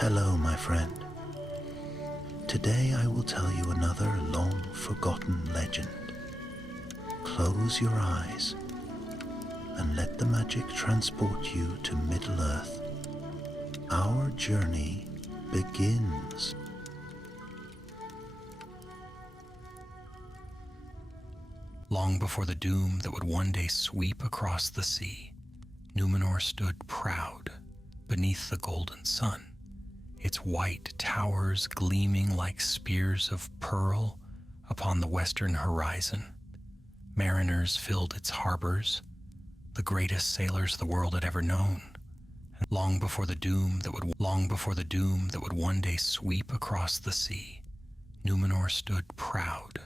Hello, my friend. Today I will tell you another long-forgotten legend. Close your eyes and let the magic transport you to Middle-earth. Our journey begins. Long before the doom that would one day sweep across the sea, Numenor stood proud beneath the golden sun, its white towers gleaming like spears of pearl upon the western horizon. Mariners filled its harbors, the greatest sailors the world had ever known. And long before the doom that would one day sweep across the sea, Numenor stood proud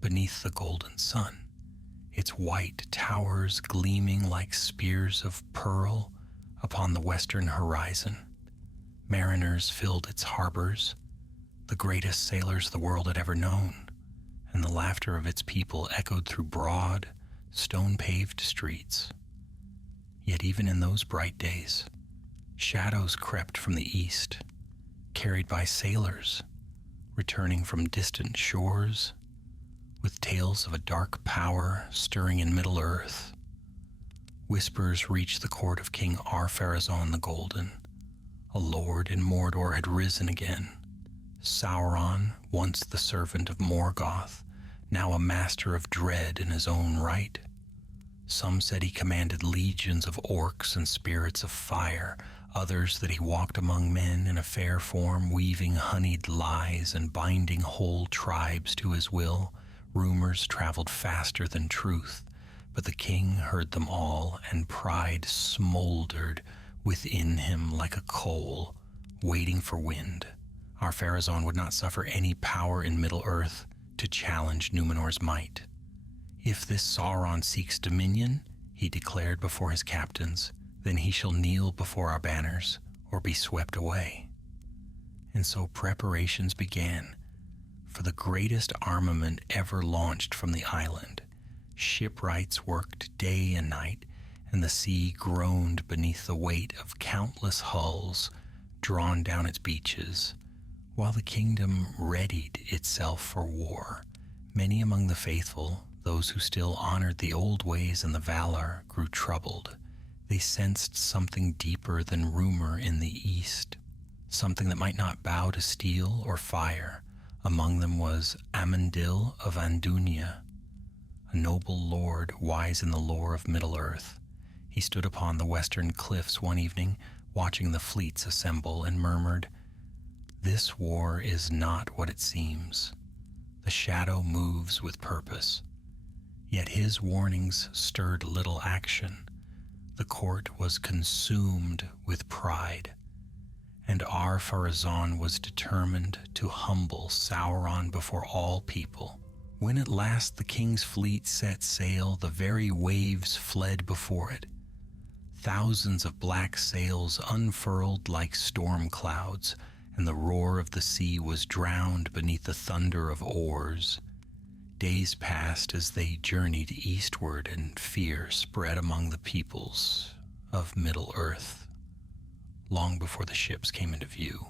beneath the golden sun, its white towers gleaming like spears of pearl upon the western horizon. Mariners filled its harbors, the greatest sailors the world had ever known, and the laughter of its people echoed through broad, stone-paved streets. Yet even in those bright days, shadows crept from the east, carried by sailors returning from distant shores, with tales of a dark power stirring in Middle-earth. Whispers reached the court of King Ar-Pharazôn the Golden. A lord in Mordor had risen again. Sauron, once the servant of Morgoth, now a master of dread in his own right. Some said he commanded legions of orcs and spirits of fire, others that he walked among men in a fair form, weaving honeyed lies and binding whole tribes to his will. Rumors traveled faster than truth, but the king heard them all, and pride smoldered within him like a coal, waiting for wind. Ar-Pharazôn would not suffer any power in Middle-earth to challenge Numenor's might. If this Sauron seeks dominion, he declared before his captains, then he shall kneel before our banners or be swept away. And so preparations began for the greatest armament ever launched from the island. Shipwrights worked day and night, and the sea groaned beneath the weight of countless hulls drawn down its beaches, while the kingdom readied itself for war. Many among the faithful, those who still honored the old ways and the valor, grew troubled. They sensed something deeper than rumor in the east, something that might not bow to steel or fire. Among them was Amandil of Andunia, a noble lord wise in the lore of Middle-earth. He stood upon the western cliffs one evening, watching the fleets assemble, and murmured, "This war is not what it seems. The shadow moves with purpose." Yet his warnings stirred little action. The court was consumed with pride, and Ar-Pharazôn was determined to humble Sauron before all people. When at last the king's fleet set sail, the very waves fled before it. Thousands of black sails unfurled like storm clouds, and the roar of the sea was drowned beneath the thunder of oars. Days passed as they journeyed eastward, and fear spread among the peoples of Middle-earth, long before the ships came into view.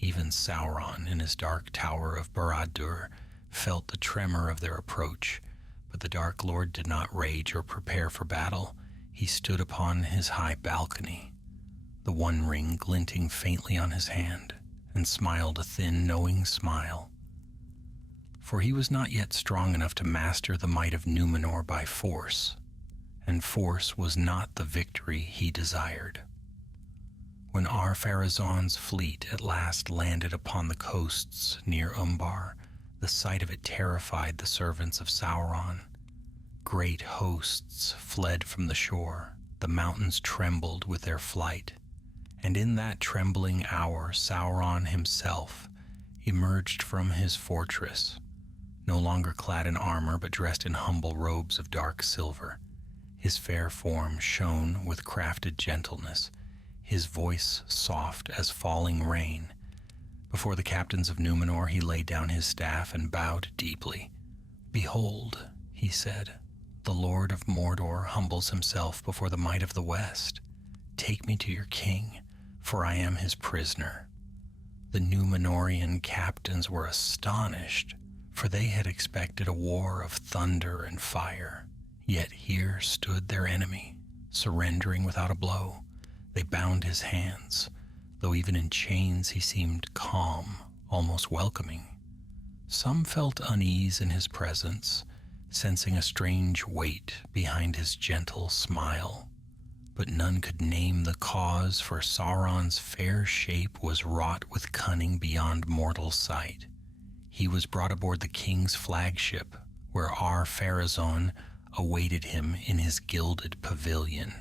Even Sauron, in his dark tower of Barad-dûr, felt the tremor of their approach, but the Dark Lord did not rage or prepare for battle. He stood upon his high balcony, the one ring glinting faintly on his hand, and smiled a thin, knowing smile. For he was not yet strong enough to master the might of Numenor by force, and force was not the victory he desired. When Ar-Pharazôn's fleet at last landed upon the coasts near Umbar, the sight of it terrified the servants of Sauron. Great hosts fled from the shore. The mountains trembled with their flight. And in that trembling hour, Sauron himself emerged from his fortress, no longer clad in armor but dressed in humble robes of dark silver. His fair form shone with crafted gentleness, his voice soft as falling rain. Before the captains of Numenor he laid down his staff and bowed deeply. "Behold," he said, "the Lord of Mordor humbles himself before the might of the West. Take me to your king, for I am his prisoner." The Númenórean captains were astonished, for they had expected a war of thunder and fire. Yet here stood their enemy, surrendering without a blow. They bound his hands, though even in chains he seemed calm, almost welcoming. Some felt unease in his presence, sensing a strange weight behind his gentle smile. But none could name the cause, for Sauron's fair shape was wrought with cunning beyond mortal sight. He was brought aboard the king's flagship, where Ar-Pharazôn awaited him in his gilded pavilion.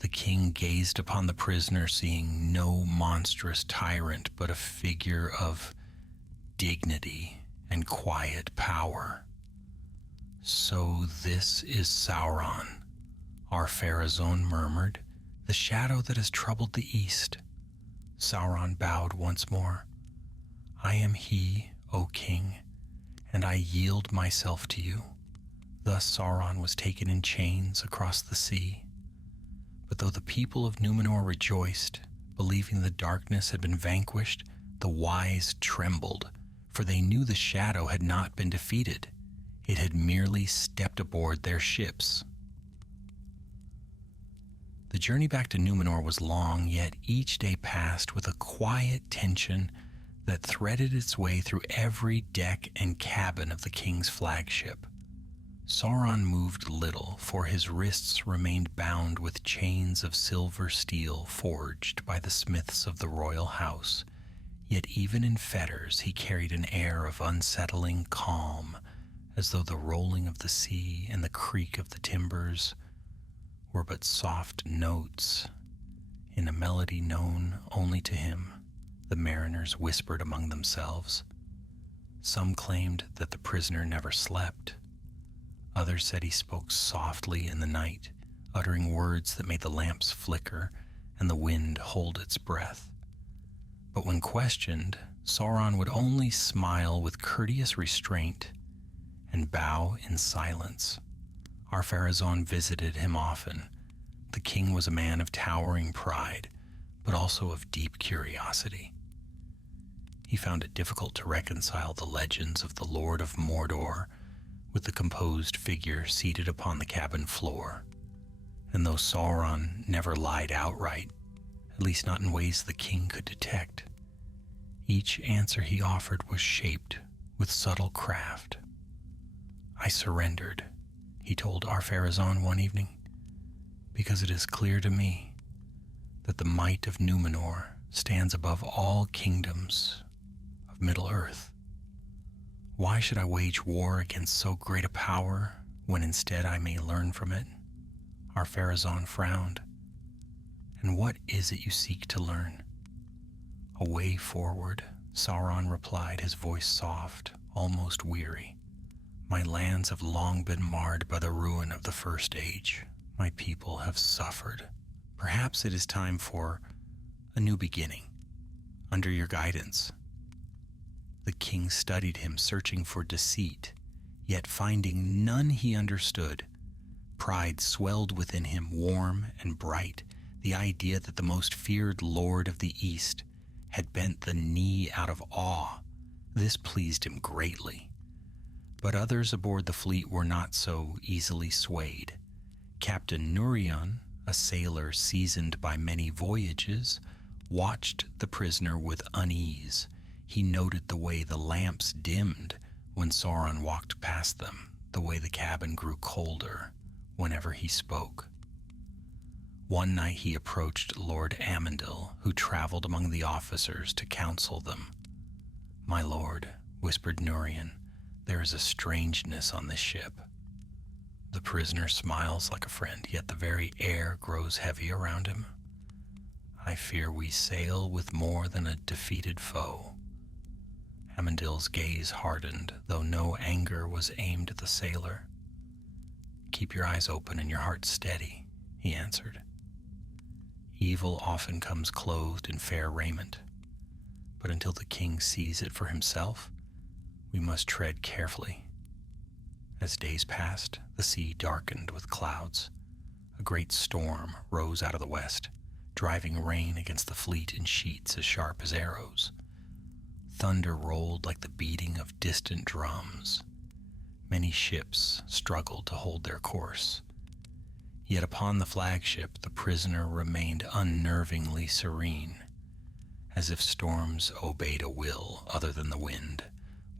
The king gazed upon the prisoner, seeing no monstrous tyrant, but a figure of dignity and quiet power. "So this is Sauron," Ar-Pharazôn murmured, "the shadow that has troubled the east." Sauron bowed once more. "I am he, O king, and I yield myself to you." Thus Sauron was taken in chains across the sea. But though the people of Númenor rejoiced, believing the darkness had been vanquished, the wise trembled, for they knew the shadow had not been defeated. It had merely stepped aboard their ships. The journey back to Númenor was long, yet each day passed with a quiet tension that threaded its way through every deck and cabin of the king's flagship. Sauron moved little, for his wrists remained bound with chains of silver steel forged by the smiths of the royal house. Yet even in fetters he carried an air of unsettling calm, as though the rolling of the sea and the creak of the timbers were but soft notes in a melody known only to him, the mariners whispered among themselves. Some claimed that the prisoner never slept. Others said he spoke softly in the night, uttering words that made the lamps flicker and the wind hold its breath. But when questioned, Sauron would only smile with courteous restraint and bow in silence. Ar-Pharazôn visited him often. The king was a man of towering pride, but also of deep curiosity. He found it difficult to reconcile the legends of the Lord of Mordor with the composed figure seated upon the cabin floor. And though Sauron never lied outright, at least not in ways the king could detect, each answer he offered was shaped with subtle craft. "I surrendered," he told Ar-Pharazôn one evening, "because it is clear to me that the might of Númenor stands above all kingdoms of Middle-earth. Why should I wage war against so great a power when instead I may learn from it?" Ar-Pharazôn frowned. "And what is it you seek to learn?" "A way forward," Sauron replied, his voice soft, almost weary. "My lands have long been marred by the ruin of the First Age. My people have suffered. Perhaps it is time for a new beginning, under your guidance." The king studied him, searching for deceit, yet finding none he understood. Pride swelled within him, warm and bright, the idea that the most feared lord of the East had bent the knee out of awe. This pleased him greatly. But others aboard the fleet were not so easily swayed. Captain Núrion, a sailor seasoned by many voyages, watched the prisoner with unease. He noted the way the lamps dimmed when Sauron walked past them, the way the cabin grew colder whenever he spoke. One night he approached Lord Amandil, who traveled among the officers to counsel them. "My lord," whispered Núrion, "there is a strangeness on this ship." The prisoner smiles like a friend, yet the very air grows heavy around him. "I fear we sail with more than a defeated foe." Amandil's gaze hardened, though no anger was aimed at the sailor. "Keep your eyes open and your heart steady," he answered. "Evil often comes clothed in fair raiment, but until the king sees it for himself, we must tread carefully." As days passed, the sea darkened with clouds. A great storm rose out of the west, driving rain against the fleet in sheets as sharp as arrows. Thunder rolled like the beating of distant drums. Many ships struggled to hold their course. Yet upon the flagship, the prisoner remained unnervingly serene, as if storms obeyed a will other than the wind.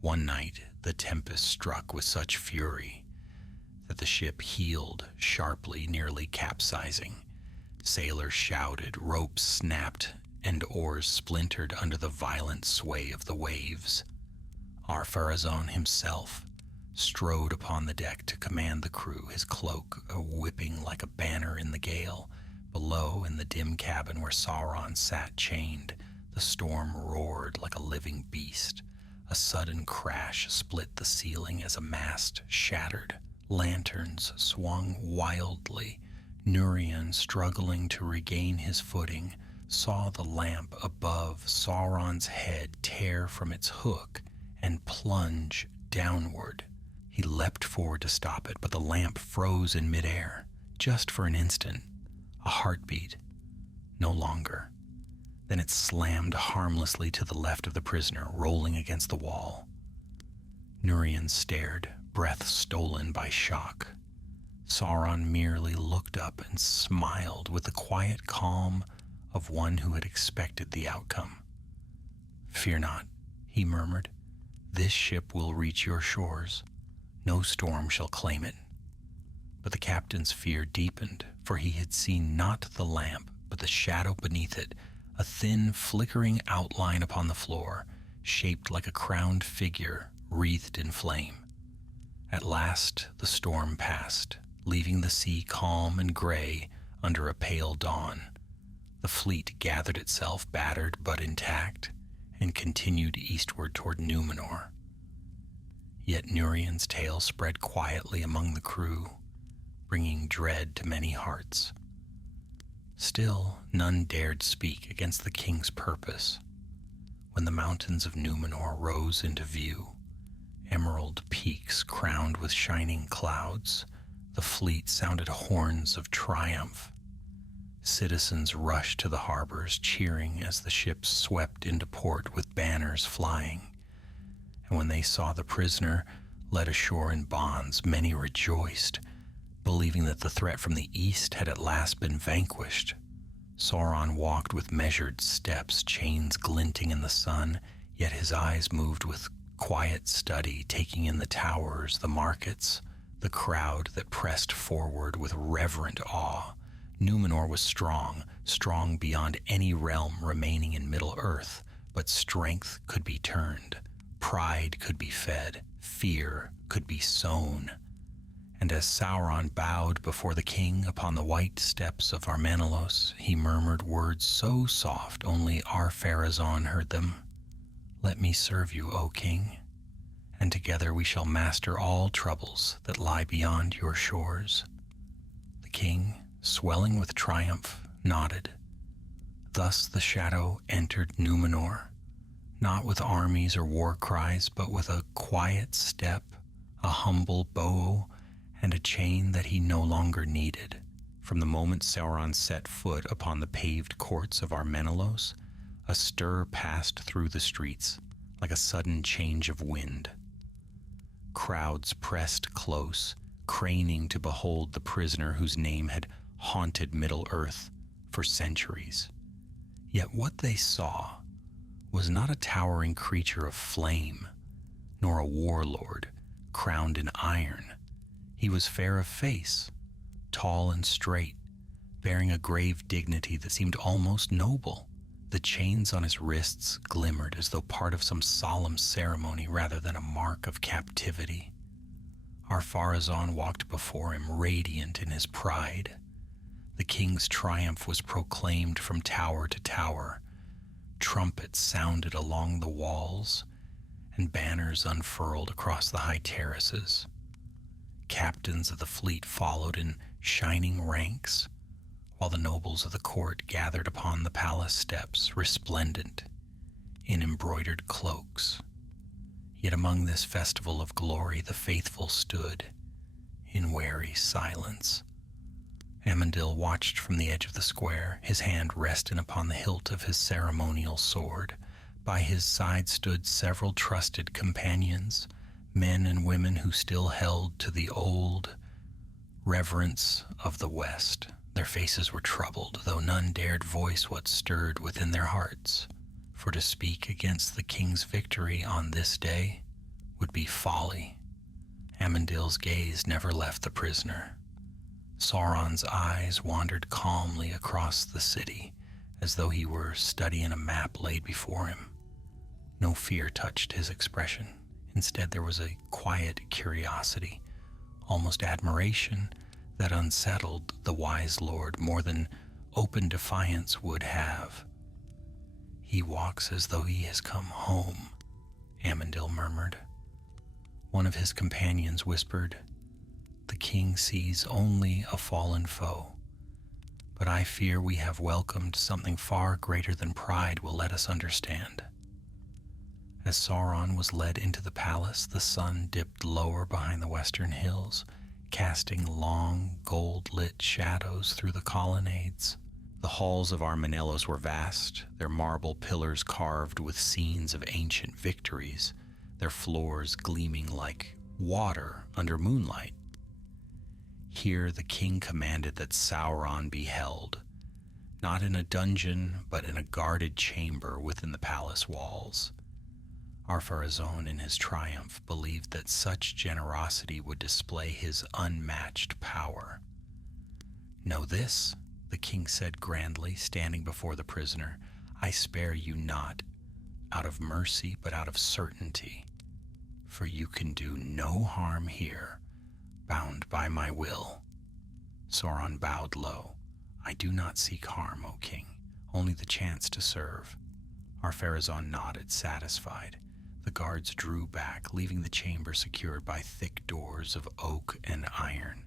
One night, the tempest struck with such fury that the ship heeled sharply, nearly capsizing. Sailors shouted, ropes snapped, and oars splintered under the violent sway of the waves. Ar-Pharazôn himself strode upon the deck to command the crew, his cloak whipping like a banner in the gale. Below, in the dim cabin where Sauron sat chained, the storm roared like a living beast. A sudden crash split the ceiling as a mast shattered. Lanterns swung wildly. Núrion, struggling to regain his footing, saw the lamp above Sauron's head tear from its hook and plunge downward. He leapt forward to stop it, but the lamp froze in midair, just for an instant. A heartbeat. No longer. Then it slammed harmlessly to the left of the prisoner, rolling against the wall. Núrion stared, breath stolen by shock. Sauron merely looked up and smiled with the quiet calm of one who had expected the outcome. "Fear not," he murmured. "This ship will reach your shores. No storm shall claim it." But the captain's fear deepened, for he had seen not the lamp, but the shadow beneath it, a thin, flickering outline upon the floor, shaped like a crowned figure wreathed in flame. At last the storm passed, leaving the sea calm and gray under a pale dawn. The fleet gathered itself, battered but intact, and continued eastward toward Númenor. Yet Núrion's tale spread quietly among the crew, bringing dread to many hearts. Still, none dared speak against the king's purpose. When the mountains of Númenor rose into view, emerald peaks crowned with shining clouds, the fleet sounded horns of triumph. Citizens rushed to the harbors, cheering as the ships swept into port with banners flying. And when they saw the prisoner led ashore in bonds, many rejoiced, believing that the threat from the east had at last been vanquished. Sauron walked with measured steps, chains glinting in the sun, yet his eyes moved with quiet study, taking in the towers, the markets, the crowd that pressed forward with reverent awe. Númenor was strong, strong beyond any realm remaining in Middle-earth, but strength could be turned, pride could be fed, fear could be sown. And as Sauron bowed before the king upon the white steps of Armanelos, he murmured words so soft only Ar-Pharazôn heard them. "Let me serve you, O king, and together we shall master all troubles that lie beyond your shores." The king, swelling with triumph, nodded. Thus the shadow entered Númenor, not with armies or war cries, but with a quiet step, a humble bow, and a chain that he no longer needed. From the moment Sauron set foot upon the paved courts of Armanelos, a stir passed through the streets, like a sudden change of wind. Crowds pressed close, craning to behold the prisoner whose name had haunted Middle-earth for centuries. Yet what they saw was not a towering creature of flame, nor a warlord crowned in iron. He was fair of face, tall and straight, bearing a grave dignity that seemed almost noble. The chains on his wrists glimmered as though part of some solemn ceremony rather than a mark of captivity. Ar-Pharazôn walked before him, radiant in his pride. The king's triumph was proclaimed from tower to tower. Trumpets sounded along the walls, and banners unfurled across the high terraces. Captains of the fleet followed in shining ranks, while the nobles of the court gathered upon the palace steps, resplendent in embroidered cloaks. Yet among this festival of glory the faithful stood in wary silence, Amandil watched from the edge of the square, his hand resting upon the hilt of his ceremonial sword. By his side stood several trusted companions, men and women who still held to the old reverence of the West. Their faces were troubled, though none dared voice what stirred within their hearts, for to speak against the king's victory on this day would be folly. Amandil's gaze never left the prisoner. Sauron's eyes wandered calmly across the city, as though he were studying a map laid before him. No fear touched his expression. Instead, there was a quiet curiosity, almost admiration, that unsettled the wise lord more than open defiance would have. "He walks as though he has come home," Amandil murmured. One of his companions whispered, "The king sees only a fallen foe, but I fear we have welcomed something far greater than pride will let us understand." As Sauron was led into the palace, the sun dipped lower behind the western hills, casting long, gold-lit shadows through the colonnades. The halls of Armanellos were vast, their marble pillars carved with scenes of ancient victories, their floors gleaming like water under moonlight. Here the king commanded that Sauron be held, not in a dungeon, but in a guarded chamber within the palace walls. Ar-Pharazôn, in his triumph, believed that such generosity would display his unmatched power. "Know this," the king said grandly, standing before the prisoner, "I spare you not out of mercy, but out of certainty. For you can do no harm here, bound by my will." Sauron bowed low. "I do not seek harm, O king, only the chance to serve." Ar-Pharazôn nodded, satisfied. The guards drew back, leaving the chamber secured by thick doors of oak and iron.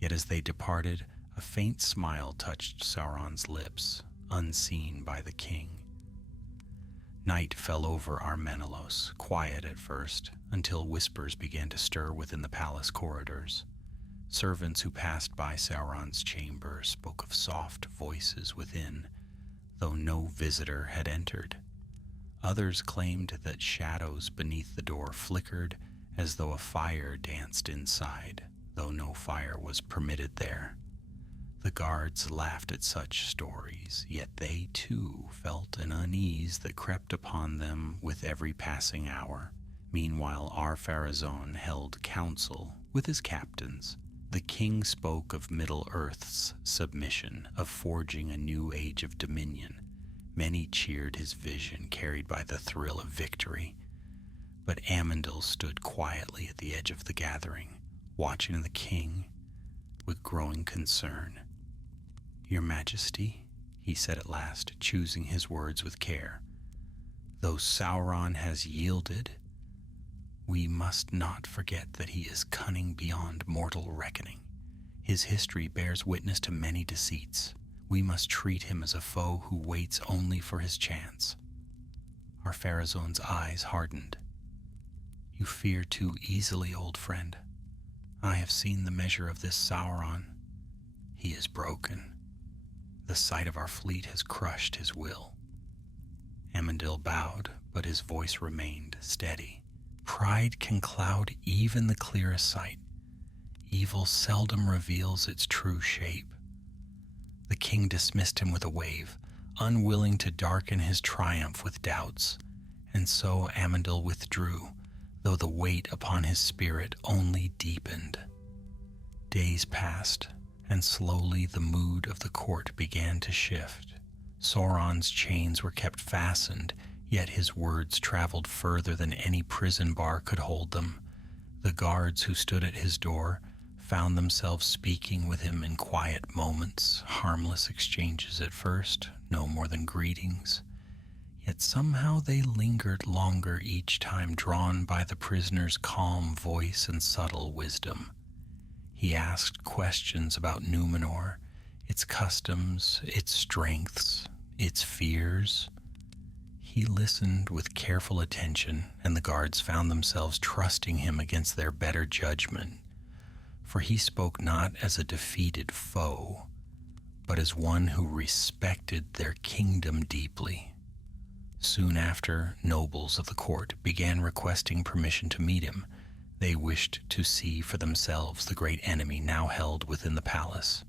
Yet as they departed, a faint smile touched Sauron's lips, unseen by the king. Night fell over Armanellos, quiet at first, until whispers began to stir within the palace corridors. Servants who passed by Sauron's chamber spoke of soft voices within, though no visitor had entered. Others claimed that shadows beneath the door flickered as though a fire danced inside, though no fire was permitted there. The guards laughed at such stories, yet they too felt an unease that crept upon them with every passing hour. Meanwhile, Ar-Pharazôn held council with his captains. The king spoke of Middle-earth's submission, of forging a new age of dominion. Many cheered his vision, carried by the thrill of victory. But Amandil stood quietly at the edge of the gathering, watching the king with growing concern. "Your Majesty," he said at last, choosing his words with care, "though Sauron has yielded, we must not forget that he is cunning beyond mortal reckoning. His history bears witness to many deceits. We must treat him as a foe who waits only for his chance." Ar-Pharazôn's eyes hardened. "You fear too easily, old friend. I have seen the measure of this Sauron. He is broken. The sight of our fleet has crushed his will." Amandil bowed, but his voice remained steady. "Pride can cloud even the clearest sight. Evil seldom reveals its true shape." The king dismissed him with a wave, unwilling to darken his triumph with doubts, and so Amandil withdrew, though the weight upon his spirit only deepened. Days passed, and slowly the mood of the court began to shift. Sauron's chains were kept fastened, yet his words traveled further than any prison bar could hold them. The guards who stood at his door found themselves speaking with him in quiet moments, harmless exchanges at first, no more than greetings. Yet somehow they lingered longer each time, drawn by the prisoner's calm voice and subtle wisdom. He asked questions about Numenor, its customs, its strengths, its fears. He listened with careful attention, and the guards found themselves trusting him against their better judgment. For he spoke not as a defeated foe, but as one who respected their kingdom deeply. Soon after, nobles of the court began requesting permission to meet him. They wished to see for themselves the great enemy now held within the palace.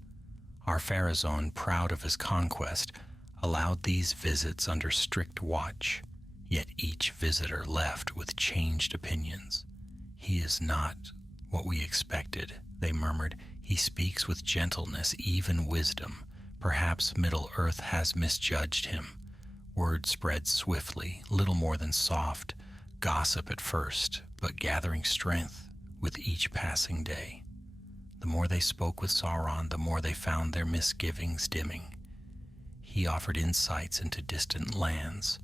Ar-Pharazôn, proud of his conquest, allowed these visits under strict watch, yet each visitor left with changed opinions. "He is not what we expected," they murmured. "He speaks with gentleness, even wisdom. Perhaps Middle-earth has misjudged him." Word spread swiftly, little more than soft gossip at first, but gathering strength with each passing day. The more they spoke with Sauron, the more they found their misgivings dimming. He offered insights into distant lands,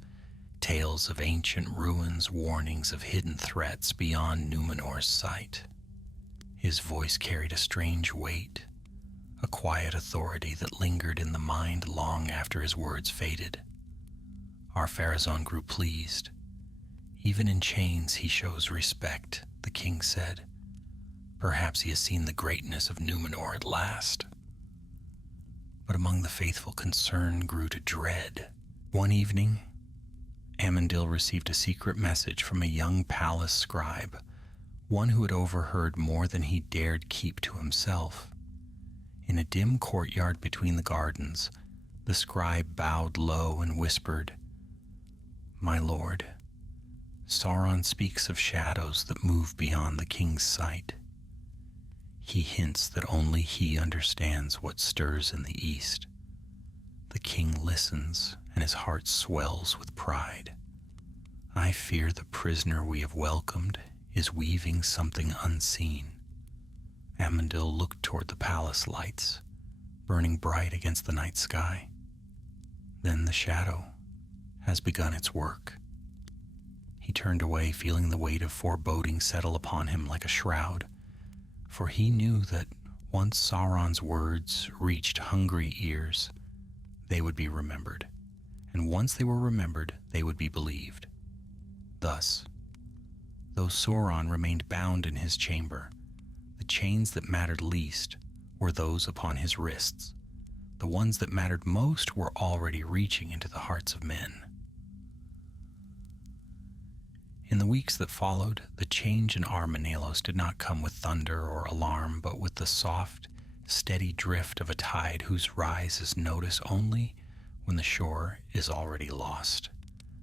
tales of ancient ruins, warnings of hidden threats beyond Numenor's sight. His voice carried a strange weight, a quiet authority that lingered in the mind long after his words faded. Ar-Pharazôn grew pleased. "Even in chains he shows respect," the king said. "Perhaps he has seen the greatness of Numenor at last." But among the faithful, concern grew to dread. One evening, Amandil received a secret message from a young palace scribe, one who had overheard more than he dared keep to himself. In a dim courtyard between the gardens, the scribe bowed low and whispered, "My lord, Sauron speaks of shadows that move beyond the king's sight. He hints that only he understands what stirs in the east." The king listens, and his heart swells with pride. "I fear the prisoner we have welcomed is weaving something unseen." Amandil looked toward the palace lights, burning bright against the night sky. Then the shadow has begun its work. He turned away, feeling the weight of foreboding settle upon him like a shroud, for he knew that once Sauron's words reached hungry ears, they would be remembered, and once they were remembered, they would be believed. Thus, though Sauron remained bound in his chamber, the chains that mattered least were those upon his wrists. The ones that mattered most were already reaching into the hearts of men. In the weeks that followed, the change in Ar-Menellos did not come with thunder or alarm, but with the soft, steady drift of a tide whose rise is noticed only when the shore is already lost.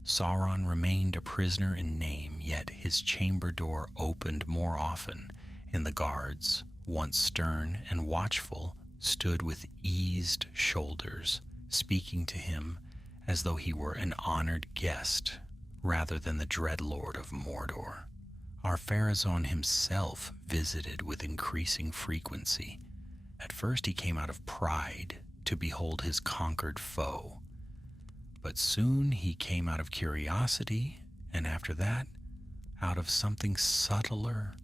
Sauron remained a prisoner in name, yet his chamber door opened more often, and the guards, once stern and watchful, stood with eased shoulders, speaking to him as though he were an honored guest rather than the dread lord of Mordor. Ar-Pharazôn himself visited with increasing frequency. At first he came out of pride to behold his conquered foe, but soon he came out of curiosity, and after that, out of something subtler,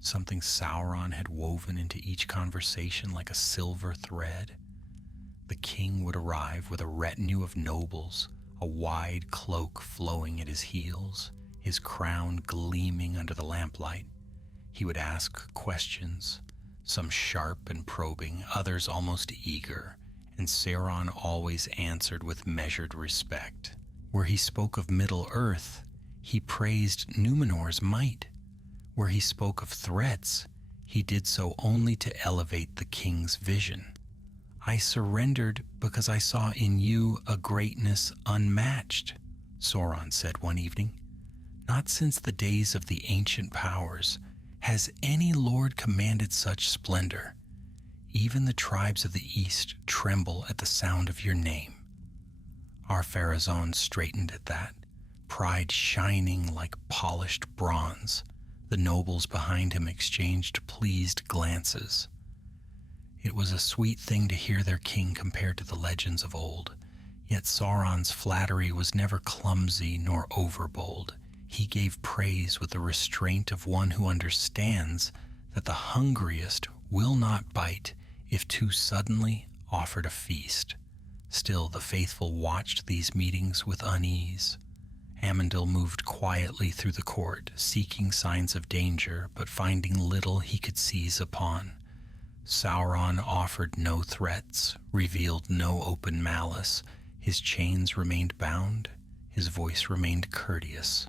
something Sauron had woven into each conversation like a silver thread. The king would arrive with a retinue of nobles, a wide cloak flowing at his heels, his crown gleaming under the lamplight. He would ask questions, some sharp and probing, others almost eager, and Sauron always answered with measured respect. Where he spoke of Middle-earth, he praised Numenor's might. Where he spoke of threats, he did so only to elevate the king's vision. "I surrendered because I saw in you a greatness unmatched," Sauron said one evening. "Not since the days of the ancient powers has any lord commanded such splendor. Even the tribes of the east tremble at the sound of your name." Ar-Pharazôn straightened at that, pride shining like polished bronze. The nobles behind him exchanged pleased glances. It was a sweet thing to hear their king compared to the legends of old, yet Sauron's flattery was never clumsy nor overbold. He gave praise with the restraint of one who understands that the hungriest will not bite if too suddenly offered a feast. Still, the faithful watched these meetings with unease. Amandil moved quietly through the court, seeking signs of danger, but finding little he could seize upon. Sauron offered no threats, revealed no open malice. His chains remained bound, his voice remained courteous.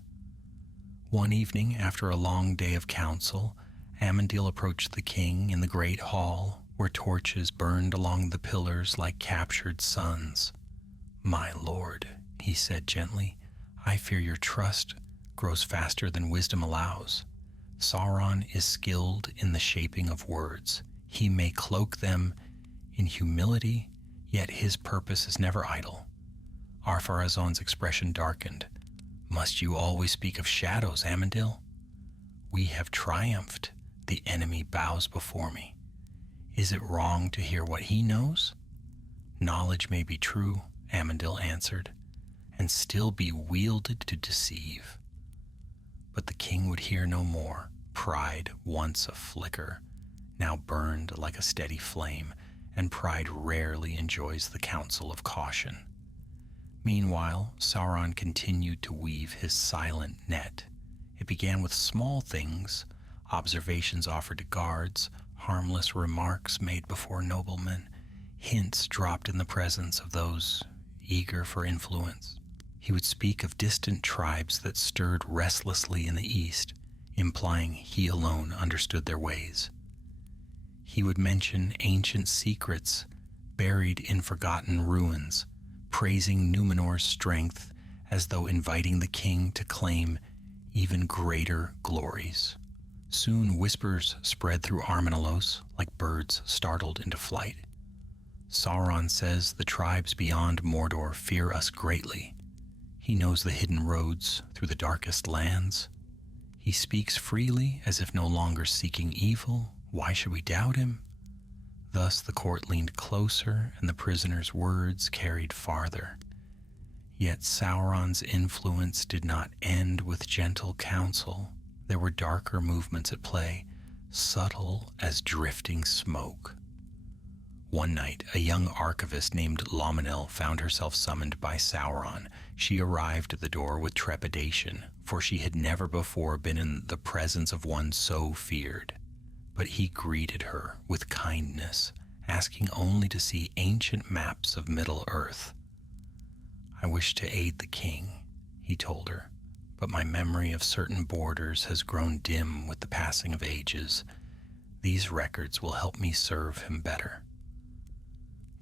One evening, after a long day of council, Amandil approached the king in the great hall, where torches burned along the pillars like captured suns. "My lord," he said gently, "I fear your trust grows faster than wisdom allows. Sauron is skilled in the shaping of words. He may cloak them in humility, yet his purpose is never idle." Ar-Pharazôn's expression darkened. "Must you always speak of shadows, Amandil? We have triumphed. The enemy bows before me. Is it wrong to hear what he knows?" "Knowledge may be true," Amandil answered, "and still be wielded to deceive." But the king would hear no more. Pride, once a flicker, now burned like a steady flame, and pride rarely enjoys the counsel of caution. Meanwhile, Sauron continued to weave his silent net. It began with small things, observations offered to guards, harmless remarks made before noblemen, hints dropped in the presence of those eager for influence. He would speak of distant tribes that stirred restlessly in the east, implying he alone understood their ways. He would mention ancient secrets buried in forgotten ruins, praising Numenor's strength as though inviting the king to claim even greater glories. Soon whispers spread through Armenelos like birds startled into flight. "Sauron says the tribes beyond Mordor fear us greatly. He knows the hidden roads through the darkest lands. He speaks freely as if no longer seeking evil. Why should we doubt him?" Thus the court leaned closer, and the prisoner's words carried farther. Yet Sauron's influence did not end with gentle counsel. There were darker movements at play, subtle as drifting smoke. One night, a young archivist named Lominel found herself summoned by Sauron. She arrived at the door with trepidation, for she had never before been in the presence of one so feared. But he greeted her with kindness, asking only to see ancient maps of Middle-earth. "I wish to aid the king," he told her, "but my memory of certain borders has grown dim with the passing of ages. These records will help me serve him better."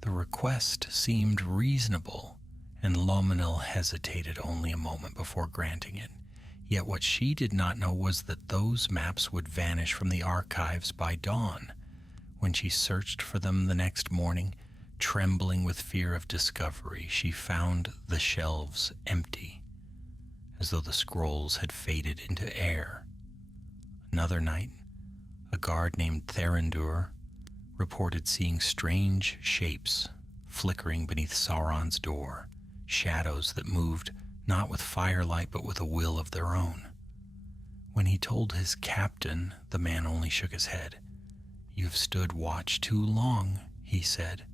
The request seemed reasonable, and Lominel hesitated only a moment before granting it. Yet what she did not know was that those maps would vanish from the archives by dawn. When she searched for them the next morning, trembling with fear of discovery, she found the shelves empty, as though the scrolls had faded into air. Another night, a guard named Therandur reported seeing strange shapes flickering beneath Sauron's door, shadows that moved not with firelight but with a will of their own. When he told his captain, the man only shook his head. "You've stood watch too long," he said.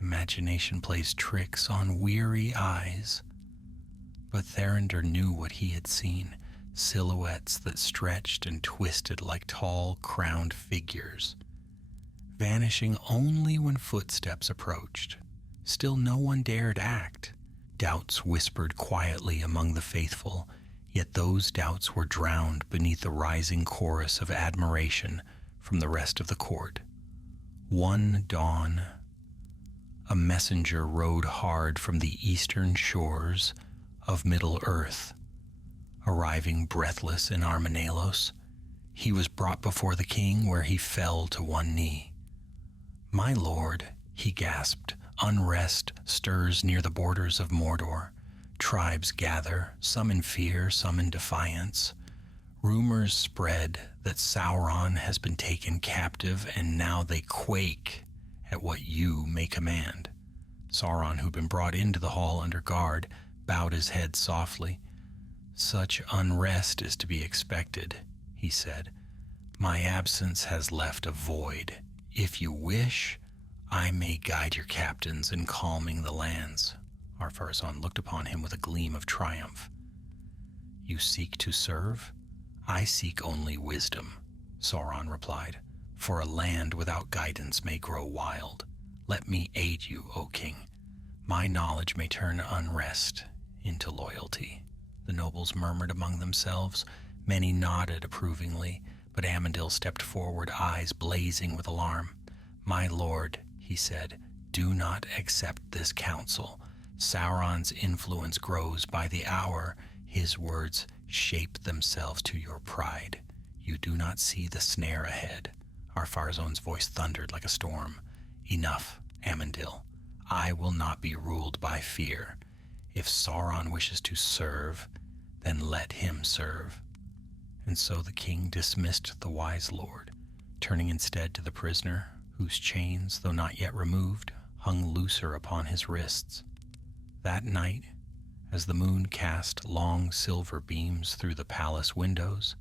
"Imagination plays tricks on weary eyes." But Therandur knew what he had seen, silhouettes that stretched and twisted like tall, crowned figures, vanishing only when footsteps approached. Still no one dared act. Doubts whispered quietly among the faithful, yet those doubts were drowned beneath the rising chorus of admiration from the rest of the court. One dawn, a messenger rode hard from the eastern shores of Middle-earth. Arriving breathless in Armenelos, he was brought before the king, where he fell to one knee. "My lord," he gasped, "unrest stirs near the borders of Mordor. Tribes gather, some in fear, some in defiance. Rumors spread that Sauron has been taken captive, and now they quake at what you may command." Sauron, who'd been brought into the hall under guard, bowed his head softly. "Such unrest is to be expected," he said. "My absence has left a void. If you wish, I may guide your captains in calming the lands." Ar-Pharazôn looked upon him with a gleam of triumph. "You seek to serve? I seek only wisdom," Sauron replied. For a land without guidance may grow wild. Let me aid you, O king. My knowledge may turn unrest into loyalty." The nobles murmured among themselves. Many nodded approvingly, but Amandil stepped forward, eyes blazing with alarm. "My lord," he said, "do not accept this counsel. Sauron's influence grows by the hour. His words shape themselves to your pride. You do not see the snare ahead." Ar-Pharazôn's voice thundered like a storm. "Enough, Amandil. I will not be ruled by fear. If Sauron wishes to serve, then let him serve." And so the king dismissed the wise lord, turning instead to the prisoner, whose chains, though not yet removed, hung looser upon his wrists. That night, as the moon cast long silver beams through the palace windows,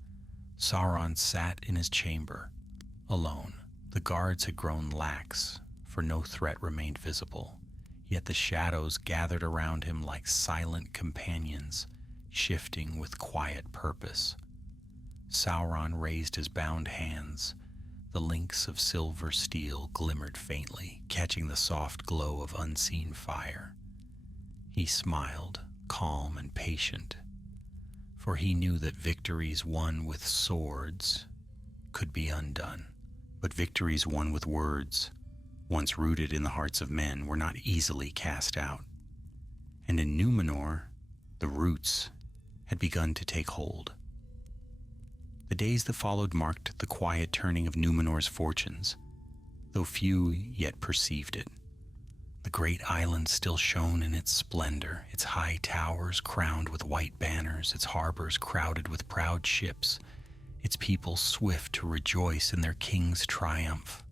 Sauron sat in his chamber, alone. The guards had grown lax, for no threat remained visible, yet the shadows gathered around him like silent companions, shifting with quiet purpose. Sauron raised his bound hands. The links of silver steel glimmered faintly, catching the soft glow of unseen fire. He smiled, calm and patient, for he knew that victories won with swords could be undone. But victories won with words, once rooted in the hearts of men, were not easily cast out. And in Númenor, the roots had begun to take hold. The days that followed marked the quiet turning of Númenor's fortunes, though few yet perceived it. The great island still shone in its splendor, its high towers crowned with white banners, its harbors crowded with proud ships, its people swift to rejoice in their king's triumph.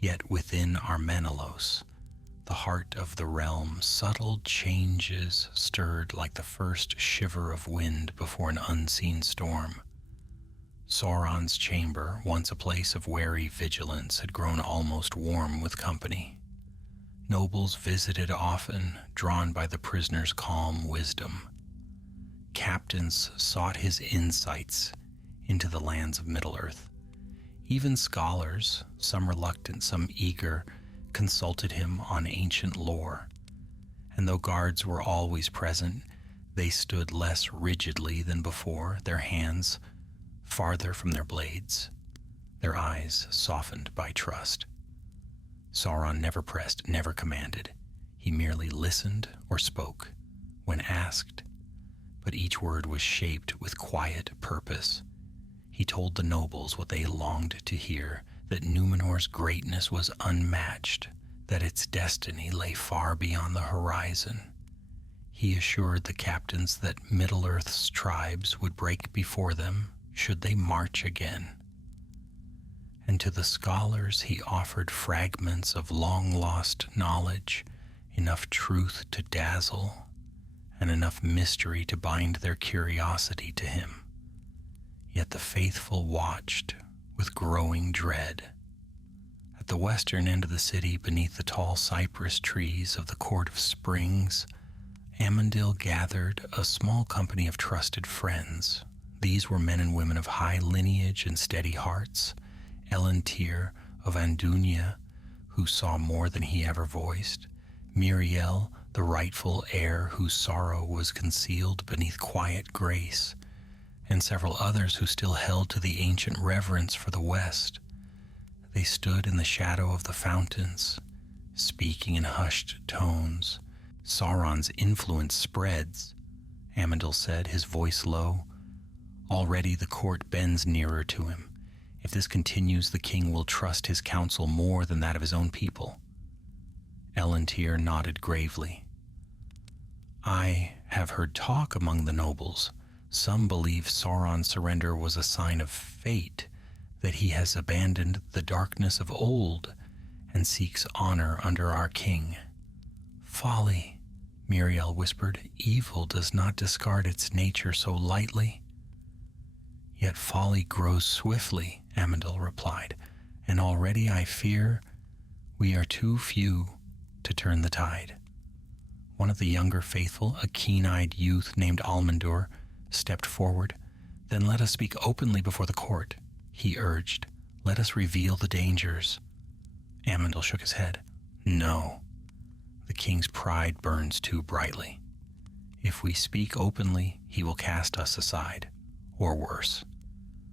Yet within Armenelos, the heart of the realm, subtle changes stirred like the first shiver of wind before an unseen storm. Sauron's chamber, once a place of wary vigilance, had grown almost warm with company. Nobles visited often, drawn by the prisoner's calm wisdom. Captains sought his insights into the lands of Middle-earth. Even scholars, some reluctant, some eager, consulted him on ancient lore. And though guards were always present, they stood less rigidly than before, their hands farther from their blades, their eyes softened by trust. Sauron never pressed, never commanded. He merely listened or spoke when asked, but each word was shaped with quiet purpose. He told the nobles what they longed to hear, that Númenor's greatness was unmatched, that its destiny lay far beyond the horizon. He assured the captains that Middle-earth's tribes would break before them should they march again. And to the scholars he offered fragments of long-lost knowledge, enough truth to dazzle, and enough mystery to bind their curiosity to him. Yet the faithful watched with growing dread. At the western end of the city, beneath the tall cypress trees of the Court of Springs, Amandil gathered a small company of trusted friends. These were men and women of high lineage and steady hearts. Elendil of Andunia, who saw more than he ever voiced. Míriel, the rightful heir whose sorrow was concealed beneath quiet grace. And several others who still held to the ancient reverence for the West. They stood in the shadow of the fountains, speaking in hushed tones. "Sauron's influence spreads," Amandil said, his voice low. "Already the court bends nearer to him. If this continues, the king will trust his counsel more than that of his own people." Elendil nodded gravely. "I have heard talk among the nobles. Some believe Sauron's surrender was a sign of fate, that he has abandoned the darkness of old and seeks honor under our king." "Folly," Míriel whispered. "Evil does not discard its nature so lightly." "Yet folly grows swiftly," Amandil replied, "and already I fear we are too few to turn the tide." One of the younger faithful, a keen-eyed youth named Almandur, stepped forward. "Then let us speak openly before the court," he urged. Let us reveal the dangers. Amandel shook his head. No. The king's pride burns too brightly. If we speak openly, he will cast us aside, or worse.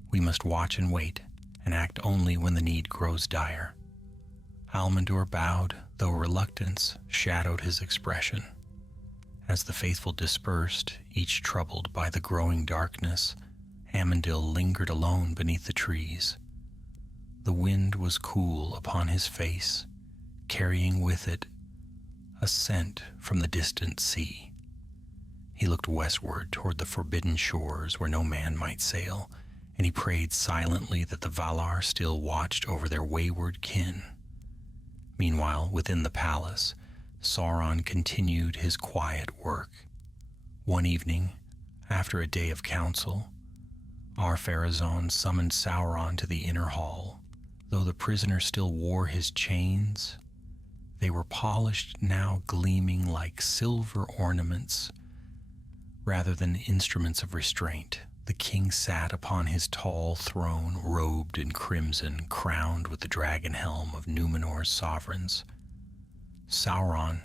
We must watch and wait, and act only when the need grows dire. Almandur bowed, though reluctance shadowed his expression. As the faithful dispersed, each troubled by the growing darkness, Amandil lingered alone beneath the trees. The wind was cool upon his face, carrying with it a scent from the distant sea. He looked westward toward the forbidden shores where no man might sail, and he prayed silently that the Valar still watched over their wayward kin. Meanwhile, within the palace, Sauron continued his quiet work. One evening, after a day of council, Ar-Pharazôn summoned Sauron to the inner hall. Though the prisoner still wore his chains, they were polished now, gleaming like silver ornaments rather than instruments of restraint. The king sat upon his tall throne, robed in crimson, crowned with the dragon helm of Numenor's sovereigns. Sauron,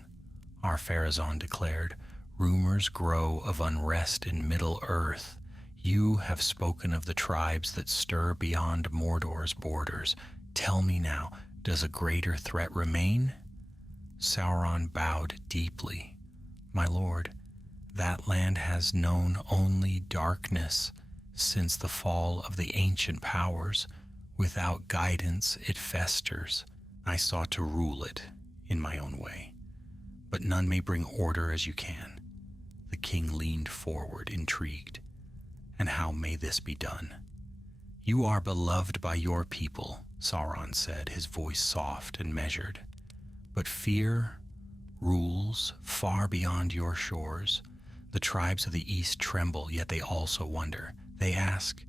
Ar-Pharazôn declared, rumors grow of unrest in Middle-earth. You have spoken of the tribes that stir beyond Mordor's borders. Tell me now, does a greater threat remain? Sauron bowed deeply. My lord, that land has known only darkness since the fall of the ancient powers. Without guidance, it festers. I sought to rule it in my own way, but none may bring order as you can. The king leaned forward, intrigued. And how may this be done? You are beloved by your people, Sauron said, his voice soft and measured. But fear rules far beyond your shores. The tribes of the east tremble, yet they also wonder. They ask,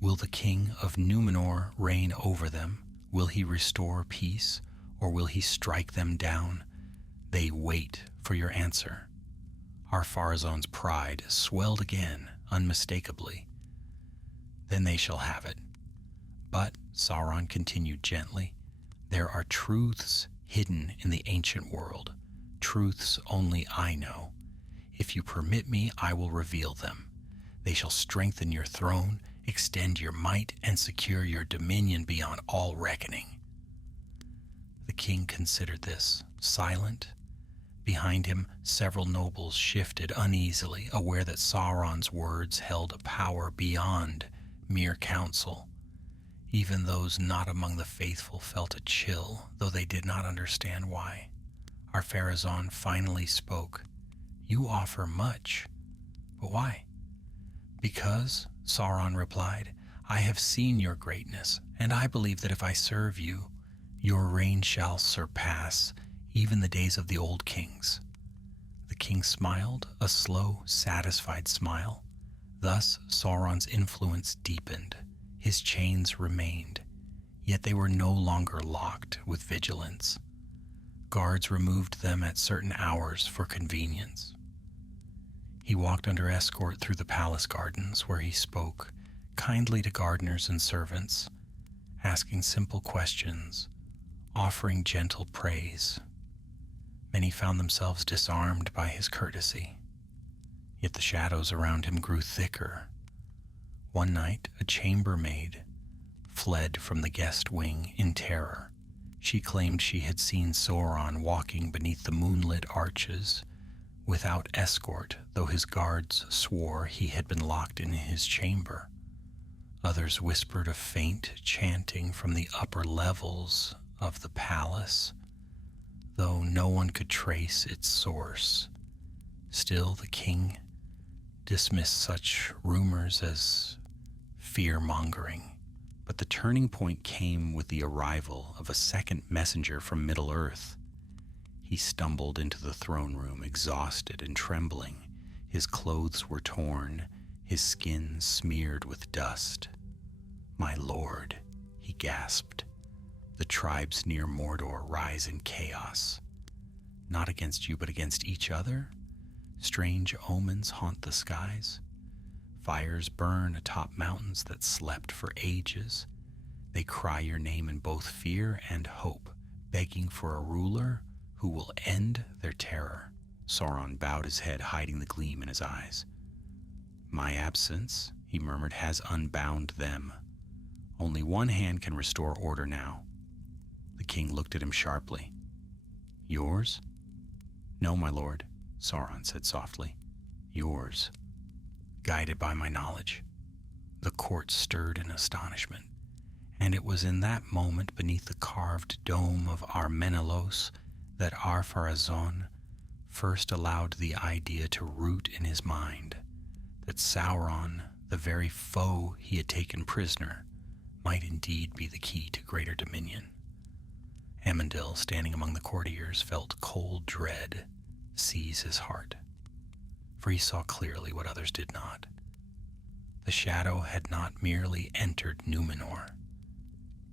will the king of Numenor reign over them? Will he restore peace, or will he strike them down? They wait for your answer. Ar-Pharazôn's pride swelled again, unmistakably. Then they shall have it. But, Sauron continued gently, there are truths hidden in the ancient world, truths only I know. If you permit me, I will reveal them. They shall strengthen your throne, extend your might, and secure your dominion beyond all reckoning. The king considered this, silent. Behind him, several nobles shifted uneasily, aware that Sauron's words held a power beyond mere counsel. Even those not among the faithful felt a chill, though they did not understand why. Ar-Pharazôn finally spoke. You offer much, but why? Because, Sauron replied, I have seen your greatness, and I believe that if I serve you, your reign shall surpass even the days of the old kings. The king smiled, a slow, satisfied smile. Thus Sauron's influence deepened. His chains remained, yet they were no longer locked with vigilance. Guards removed them at certain hours for convenience. He walked under escort through the palace gardens, where he spoke kindly to gardeners and servants, asking simple questions, offering gentle praise. Many found themselves disarmed by his courtesy, yet the shadows around him grew thicker. One night, a chambermaid fled from the guest wing in terror. She claimed she had seen Sauron walking beneath the moonlit arches, without escort, though his guards swore he had been locked in his chamber. Others whispered of faint chanting from the upper levels of the palace, though no one could trace its source. Still, the king dismissed such rumors as fear-mongering. But the turning point came with the arrival of a second messenger from Middle-earth. He stumbled into the throne room, exhausted and trembling. His clothes were torn, his skin smeared with dust. My lord, he gasped, the tribes near Mordor rise in chaos. Not against you, but against each other? Strange omens haunt the skies. Fires burn atop mountains that slept for ages. They cry your name in both fear and hope, begging for a ruler who will end their terror." Sauron bowed his head, hiding the gleam in his eyes. "My absence," he murmured, "has unbound them. Only one hand can restore order now." The king looked at him sharply. "Yours?" "No, my lord," Sauron said softly. "Yours, guided by my knowledge." The court stirred in astonishment, and it was in that moment beneath the carved dome of Ar-Menelaus that Ar-Pharazôn first allowed the idea to root in his mind that Sauron, the very foe he had taken prisoner, might indeed be the key to greater dominion. Amandil, standing among the courtiers, felt cold dread seize his heart, for he saw clearly what others did not. The shadow had not merely entered Numenor,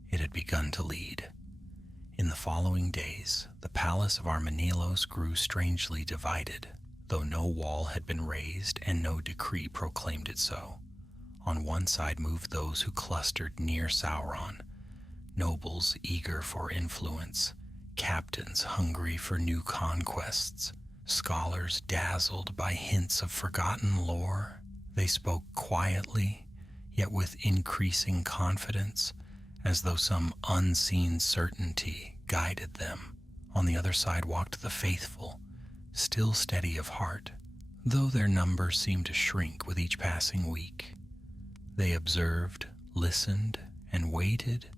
it had begun to lead. In the following days, the palace of Ar-Menelaus grew strangely divided, though no wall had been raised and no decree proclaimed it so. On one side moved those who clustered near Sauron, nobles eager for influence, captains hungry for new conquests, scholars dazzled by hints of forgotten lore. They spoke quietly, yet with increasing confidence, as though some unseen certainty guided them. On the other side walked the faithful, still steady of heart, though their number seemed to shrink with each passing week. They observed, listened, and waited,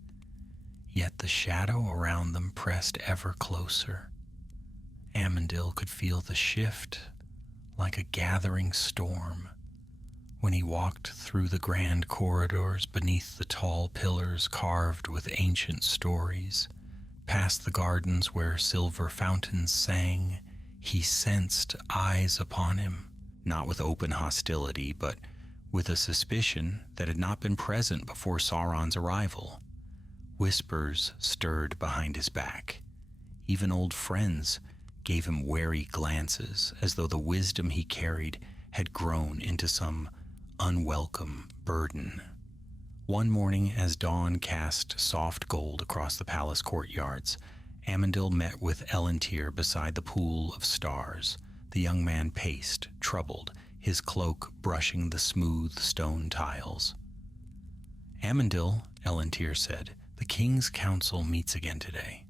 yet the shadow around them pressed ever closer. Amandil could feel the shift like a gathering storm when he walked through the grand corridors beneath the tall pillars carved with ancient stories. Past the gardens where silver fountains sang, he sensed eyes upon him, not with open hostility, but with a suspicion that had not been present before Sauron's arrival. Whispers stirred behind his back. Even old friends gave him wary glances, as though the wisdom he carried had grown into some unwelcome burden. One morning, as dawn cast soft gold across the palace courtyards, Amandil met with Elendil beside the pool of stars. The young man paced, troubled, his cloak brushing the smooth stone tiles. "Amandil," Elendil said, "the king's council meets again today.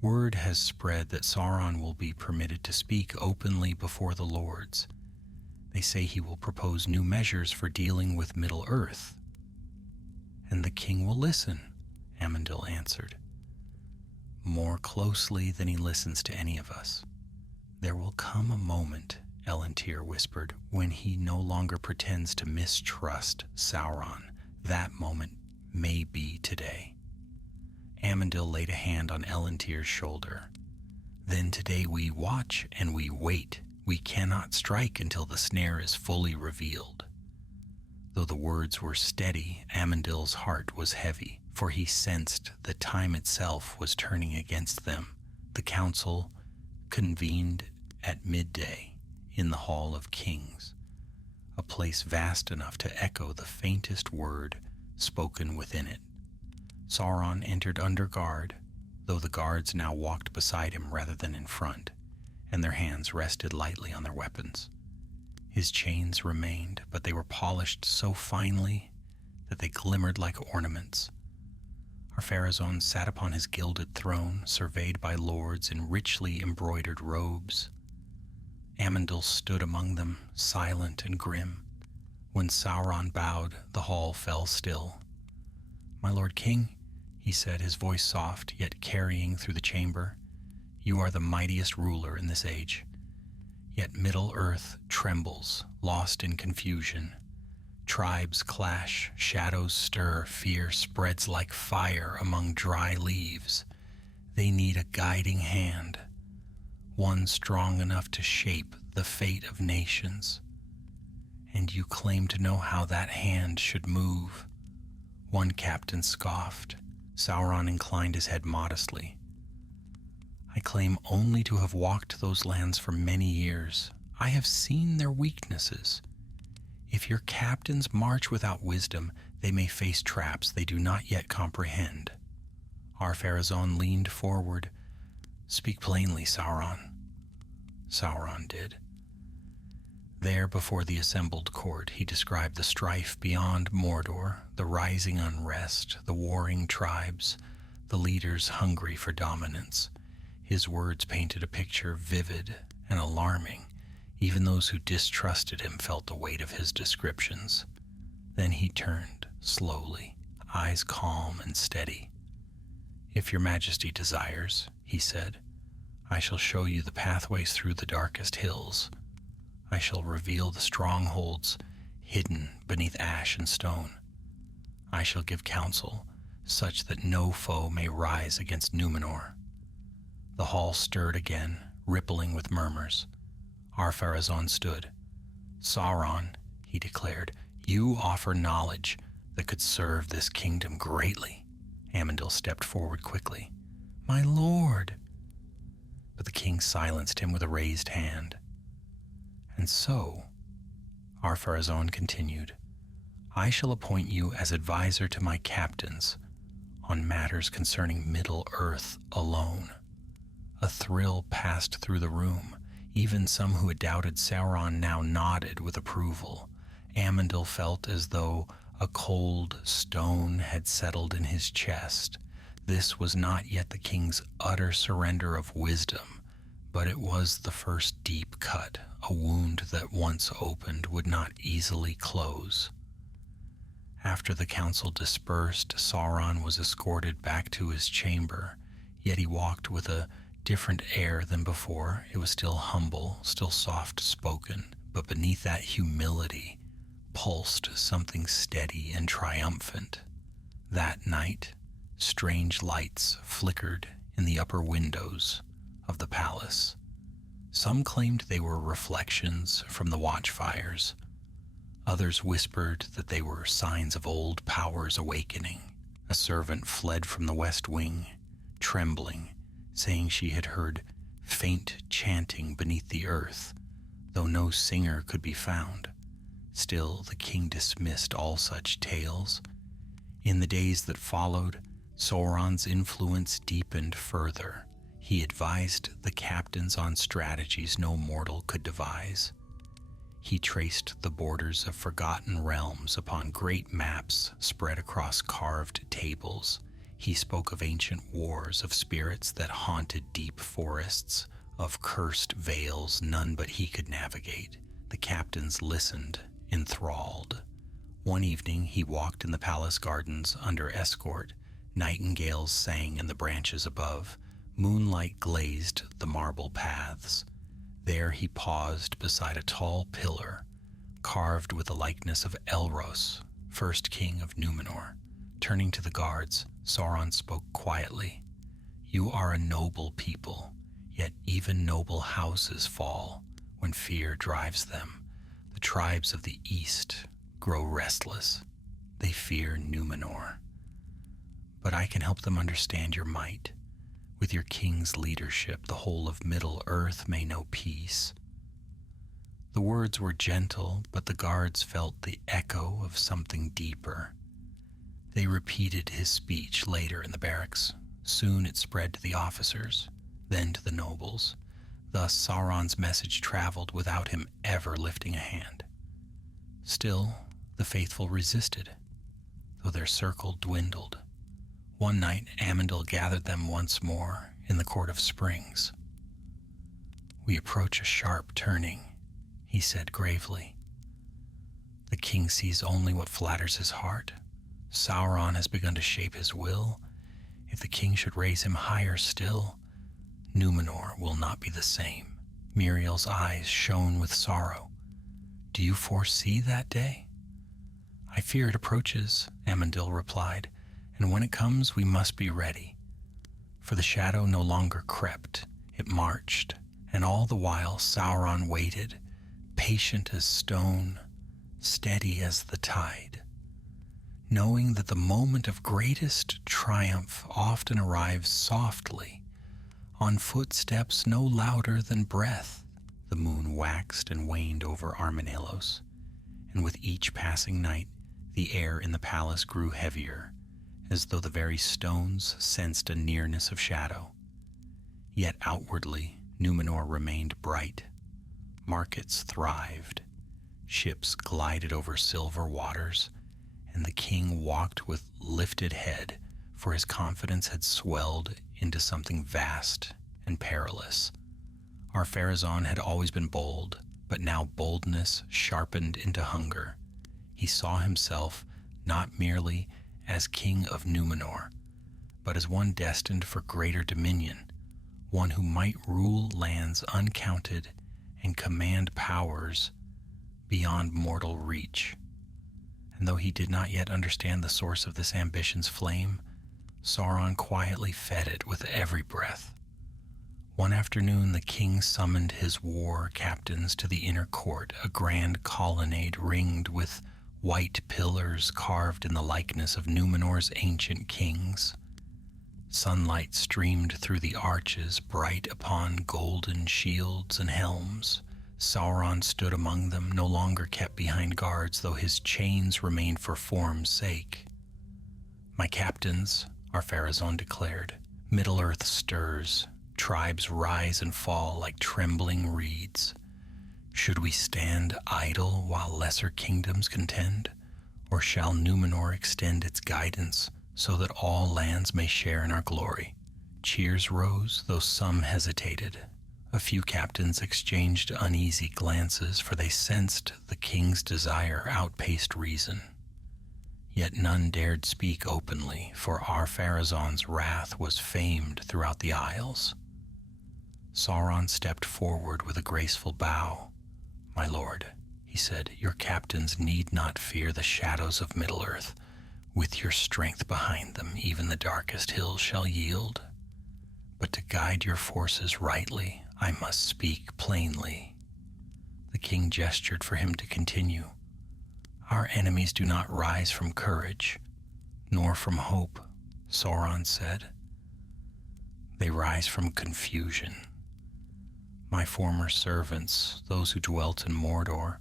Word has spread that Sauron will be permitted to speak openly before the lords. They say he will propose new measures for dealing with Middle-earth." "And the king will listen," Amandil answered. "More closely than he listens to any of us. There will come a moment," Elendil whispered, "when he no longer pretends to mistrust Sauron. That moment may be today." Amandil laid a hand on Elendil's shoulder. "Then today we watch and we wait. We cannot strike until the snare is fully revealed." Though the words were steady, Amandil's heart was heavy, for he sensed that time itself was turning against them. The council convened at midday in the Hall of Kings, a place vast enough to echo the faintest word spoken within it. Sauron entered under guard, though the guards now walked beside him rather than in front, and their hands rested lightly on their weapons. His chains remained, but they were polished so finely that they glimmered like ornaments. Ar-Pharazôn sat upon his gilded throne, surveyed by lords in richly embroidered robes. Amandil stood among them, silent and grim. When Sauron bowed, the hall fell still. "My lord king," he said, his voice soft, yet carrying through the chamber, "you are the mightiest ruler in this age. Yet Middle-earth trembles, lost in confusion. Tribes clash, shadows stir, fear spreads like fire among dry leaves. They need a guiding hand, one strong enough to shape the fate of nations. And you claim to know how that hand should move." One captain scoffed. Sauron inclined his head modestly. "I claim only to have walked those lands for many years. I have seen their weaknesses. If your captains march without wisdom, They may face traps they do not yet comprehend. Ar-Pharazôn leaned forward. "Speak plainly, Sauron." Sauron did. There before the assembled court, he described the strife beyond Mordor, the rising unrest, the warring tribes, the leaders hungry for dominance. His words painted a picture vivid and alarming. Even those who distrusted him felt the weight of his descriptions. Then he turned, slowly, eyes calm and steady. "If your majesty desires," he said, "I shall show you the pathways through the darkest hills. I shall reveal the strongholds hidden beneath ash and stone. I shall give counsel such that no foe may rise against Numenor." The hall stirred again, rippling with murmurs. Ar-Pharazôn stood. "Sauron," he declared, "you offer knowledge that could serve this kingdom greatly." Amandil stepped forward quickly. "My lord!" But the king silenced him with a raised hand. "And so," Ar-Pharazôn continued, "I shall appoint you as advisor to my captains on matters concerning Middle-earth alone." A thrill passed through the room. Even some who had doubted Sauron now nodded with approval. Amandil felt as though a cold stone had settled in his chest. This was not yet the king's utter surrender of wisdom, but it was the first deep cut, a wound that once opened would not easily close. After the council dispersed, Sauron was escorted back to his chamber, yet he walked with a different air than before. It was still humble, still soft-spoken, but beneath that humility pulsed something steady and triumphant. That night, strange lights flickered in the upper windows of the palace. Some claimed they were reflections from the watchfires. Others whispered that they were signs of old powers awakening. A servant fled from the west wing, trembling, saying she had heard faint chanting beneath the earth, though no singer could be found. Still, the king dismissed all such tales. In the days that followed, Sauron's influence deepened further. He advised the captains on strategies no mortal could devise. He traced the borders of forgotten realms upon great maps spread across carved tables. He spoke of ancient wars, of spirits that haunted deep forests, of cursed vales none but he could navigate. The captains listened, enthralled. One evening he walked in the palace gardens under escort. Nightingales sang in the branches above. Moonlight glazed the marble paths. There he paused beside a tall pillar, carved with the likeness of Elros, first king of Numenor. Turning to the guards, Sauron spoke quietly. "You are a noble people, yet even noble houses fall when fear drives them. The tribes of the east grow restless. They fear Numenor. But I can help them understand your might. With your king's leadership, the whole of Middle-earth may know peace." The words were gentle, but the guards felt the echo of something deeper. They repeated his speech later in the barracks. Soon it spread to the officers, then to the nobles. Thus Sauron's message traveled without him ever lifting a hand. Still, the faithful resisted, though their circle dwindled. One night, Amandil gathered them once more in the Court of Springs. "We approach a sharp turning," he said gravely. "The king sees only what flatters his heart. Sauron has begun to shape his will. If the king should raise him higher still, Numenor will not be the same." Muriel's eyes shone with sorrow. "Do you foresee that day?" "I fear it approaches," Amandil replied, "and when it comes we must be ready." For the shadow no longer crept, it marched, and all the while Sauron waited, patient as stone, steady as the tide, knowing that the moment of greatest triumph often arrives softly, on footsteps no louder than breath. The moon waxed and waned over Armanelos, and with each passing night The air in the palace grew heavier, as though the very stones sensed a nearness of shadow. Yet outwardly, Numenor remained bright. Markets thrived, ships glided over silver waters, and the king walked with lifted head, for his confidence had swelled into something vast and perilous. Ar-Pharazôn had always been bold, but now boldness sharpened into hunger. He saw himself not merely as king of Numenor, but as one destined for greater dominion, one who might rule lands uncounted and command powers beyond mortal reach. And though he did not yet understand the source of this ambition's flame, Sauron quietly fed it with every breath. One afternoon the king summoned his war captains to the inner court, a grand colonnade ringed with white pillars carved in the likeness of Numenor's ancient kings. Sunlight streamed through the arches, bright upon golden shields and helms. Sauron stood among them, no longer kept behind guards, though his chains remained for form's sake. "My captains," Ar-Pharazôn declared, "Middle-earth stirs. Tribes rise and fall like trembling reeds. Should we stand idle while lesser kingdoms contend? Or shall Numenor extend its guidance so that all lands may share in our glory?" Cheers rose, though some hesitated. A few captains exchanged uneasy glances, for they sensed the king's desire outpaced reason. Yet none dared speak openly, for Ar-Pharazôn's wrath was famed throughout the Isles. Sauron stepped forward with a graceful bow. "My lord," he said, "your captains need not fear the shadows of Middle-earth. With your strength behind them, even the darkest hills shall yield. But to guide your forces rightly, I must speak plainly." The king gestured for him to continue. "Our enemies do not rise from courage, nor from hope," Sauron said. "They rise from confusion. My former servants, those who dwelt in Mordor,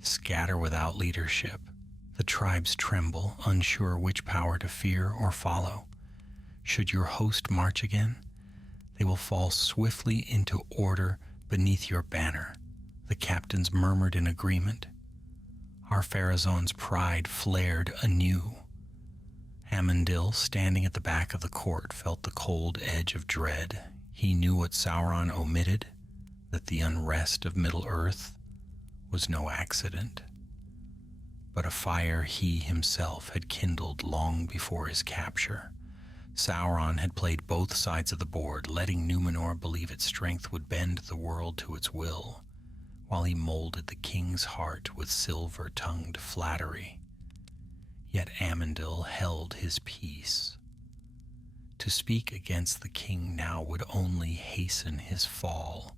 scatter without leadership. The tribes tremble, unsure which power to fear or follow. Should your host march again, they will fall swiftly into order beneath your banner." The captains murmured in agreement. Ar-Pharazôn's pride flared anew. Amandil, standing at the back of the court, felt the cold edge of dread. He knew what Sauron omitted, that the unrest of Middle-earth was no accident, but a fire he himself had kindled long before his capture. Sauron had played both sides of the board, letting Numenor believe its strength would bend the world to its will, while he molded the king's heart with silver-tongued flattery. Yet Amandil held his peace. To speak against the king now would only hasten his fall.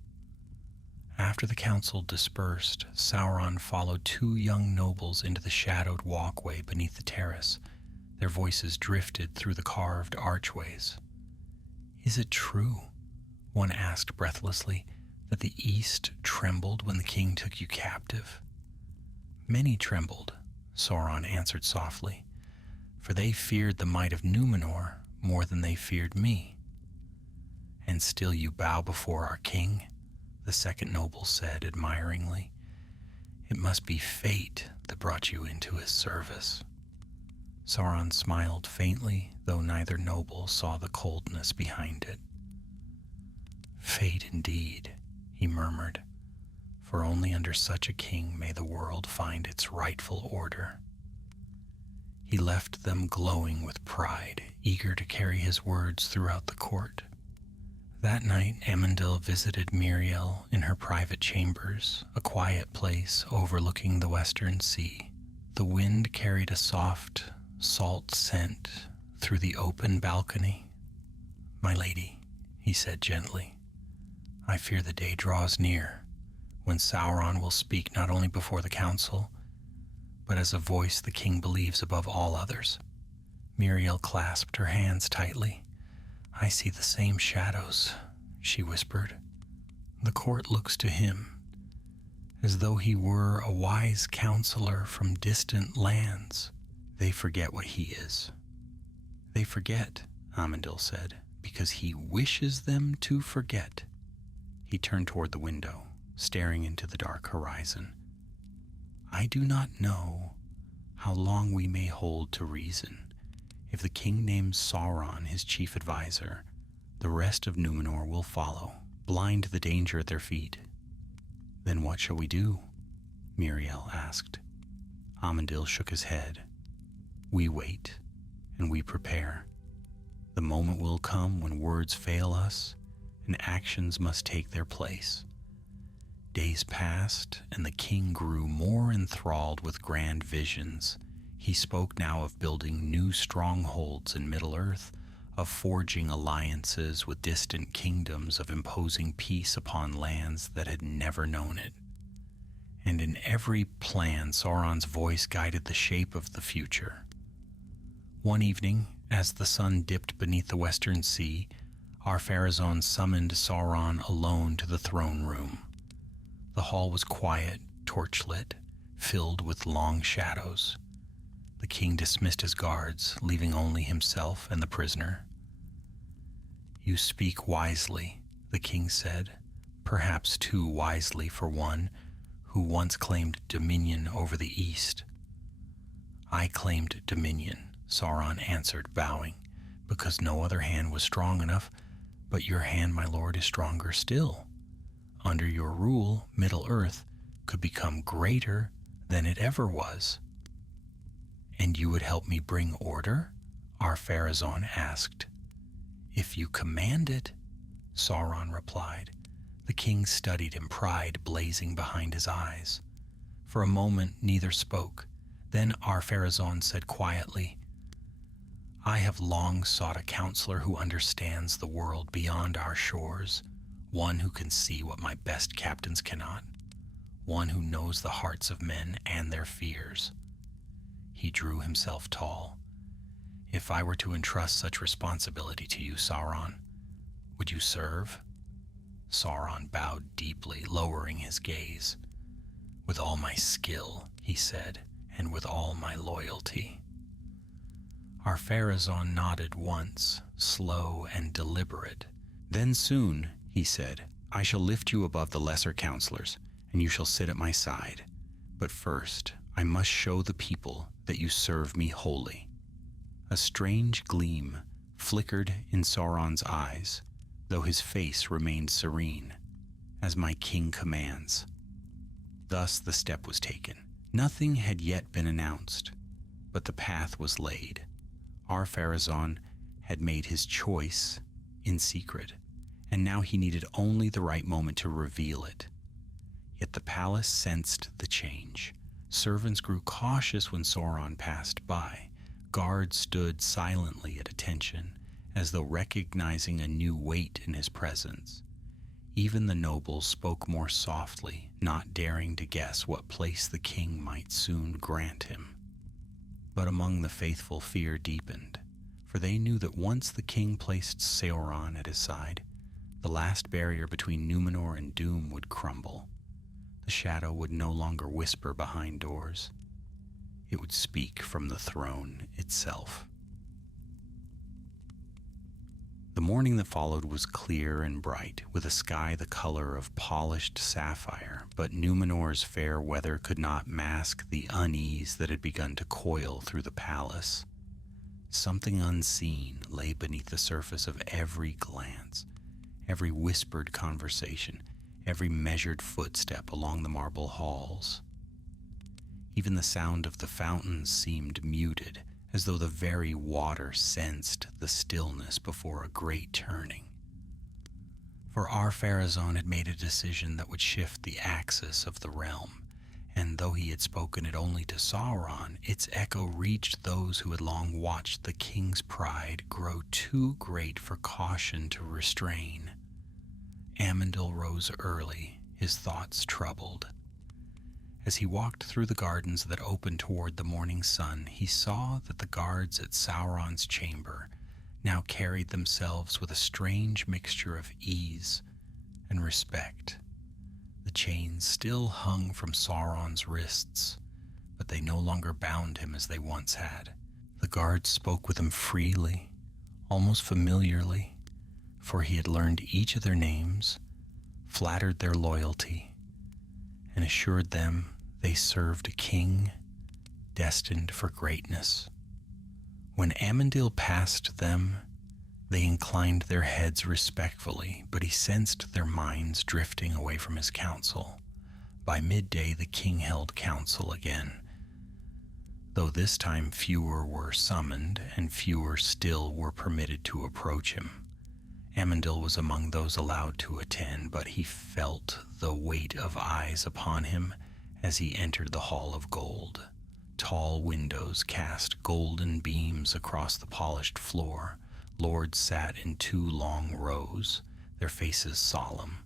After the council dispersed, Sauron followed two young nobles into the shadowed walkway beneath the terrace. Their voices drifted through the carved archways. "Is it true," one asked breathlessly, "that the East trembled when the king took you captive?" "Many trembled," Sauron answered softly, "for they feared the might of Numenor more than they feared me." "And still you bow before our king?" the second noble said admiringly. "It must be fate that brought you into his service." Sauron smiled faintly, though neither noble saw the coldness behind it. "Fate indeed," he murmured, "for only under such a king may the world find its rightful order." He left them glowing with pride, eager to carry his words throughout the court. That night, Amandil visited Miriel in her private chambers, a quiet place overlooking the western sea. The wind carried a soft, salt scent through the open balcony. "My lady," he said gently, "I fear the day draws near when Sauron will speak not only before the council, but as a voice the king believes above all others." Miriel clasped her hands tightly. "I see the same shadows," she whispered. "The court looks to him as though he were a wise counselor from distant lands, They forget what he is. They forget, Amandil said, because he wishes them to forget. He turned toward the window, staring into the dark horizon. I do not know how long we may hold to reason. If the king names Sauron his chief advisor, the rest of Numenor will follow, blind to the danger at their feet. Then what shall we do? Miriel asked. Amandil shook his head. We wait, and we prepare. The moment will come when words fail us, and actions must take their place. Days passed, and the king grew more enthralled with grand visions. He spoke now of building new strongholds in Middle-earth, of forging alliances with distant kingdoms, of imposing peace upon lands that had never known it. And in every plan, Sauron's voice guided the shape of the future. One evening, as the sun dipped beneath the western sea, Ar-Pharazôn summoned Sauron alone to the throne room. The hall was quiet, torchlit, filled with long shadows. The king dismissed his guards, leaving only himself and the prisoner. You speak wisely, the king said, perhaps too wisely for one who once claimed dominion over the east. I claimed dominion, Sauron answered, bowing, because no other hand was strong enough, but your hand, my lord, is stronger still. Under your rule, Middle-earth could become greater than it ever was. And you would help me bring order? Ar-Pharazôn asked. If you command it, Sauron replied. The king studied him, pride blazing behind his eyes. For a moment, neither spoke. Then Ar-Pharazôn said quietly, I have long sought a counselor who understands the world beyond our shores, one who can see what my best captains cannot, one who knows the hearts of men and their fears. He drew himself tall. If I were to entrust such responsibility to you, Sauron, would you serve? Sauron bowed deeply, lowering his gaze. With all my skill, he said, and with all my loyalty. Ar-Pharazôn nodded once, slow and deliberate. Then soon, he said, I shall lift you above the lesser counselors, and you shall sit at my side. But first, I must show the people that you serve me wholly. A strange gleam flickered in Sauron's eyes, though his face remained serene, as my king commands. Thus the step was taken. Nothing had yet been announced, but the path was laid. Ar-Pharazôn had made his choice in secret, and now he needed only the right moment to reveal it. Yet the palace sensed the change. Servants grew cautious when Sauron passed by. Guards stood silently at attention, as though recognizing a new weight in his presence. Even the nobles spoke more softly, not daring to guess what place the king might soon grant him. But among the faithful fear deepened, for they knew that once the king placed Sauron at his side, the last barrier between Numenor and doom would crumble. The shadow would no longer whisper behind doors. It would speak from the throne itself. The morning that followed was clear and bright, with a sky the color of polished sapphire, but Numenor's fair weather could not mask the unease that had begun to coil through the palace. Something unseen lay beneath the surface of every glance, every whispered conversation, every measured footstep along the marble halls. Even the sound of the fountains seemed muted, as though the very water sensed the stillness before a great turning. For Ar-Pharazôn had made a decision that would shift the axis of the realm, and though he had spoken it only to Sauron, its echo reached those who had long watched the king's pride grow too great for caution to restrain. Amandil rose early, his thoughts troubled. As he walked through the gardens that opened toward the morning sun, he saw that the guards at Sauron's chamber now carried themselves with a strange mixture of ease and respect. The chains still hung from Sauron's wrists, but but they no longer bound him as they once had. The guards spoke with him freely, almost familiarly, for he had learned each of their names, flattered their loyalty, and assured them they served a king destined for greatness. When Amandil passed them, they inclined their heads respectfully, but he sensed their minds drifting away from his counsel. By midday, the king held council again, though this time fewer were summoned and fewer still were permitted to approach him. Amandil was among those allowed to attend, but he felt the weight of eyes upon him as he entered the hall of gold. Tall windows cast golden beams across the polished floor. Lords sat in 2 long rows, their faces solemn.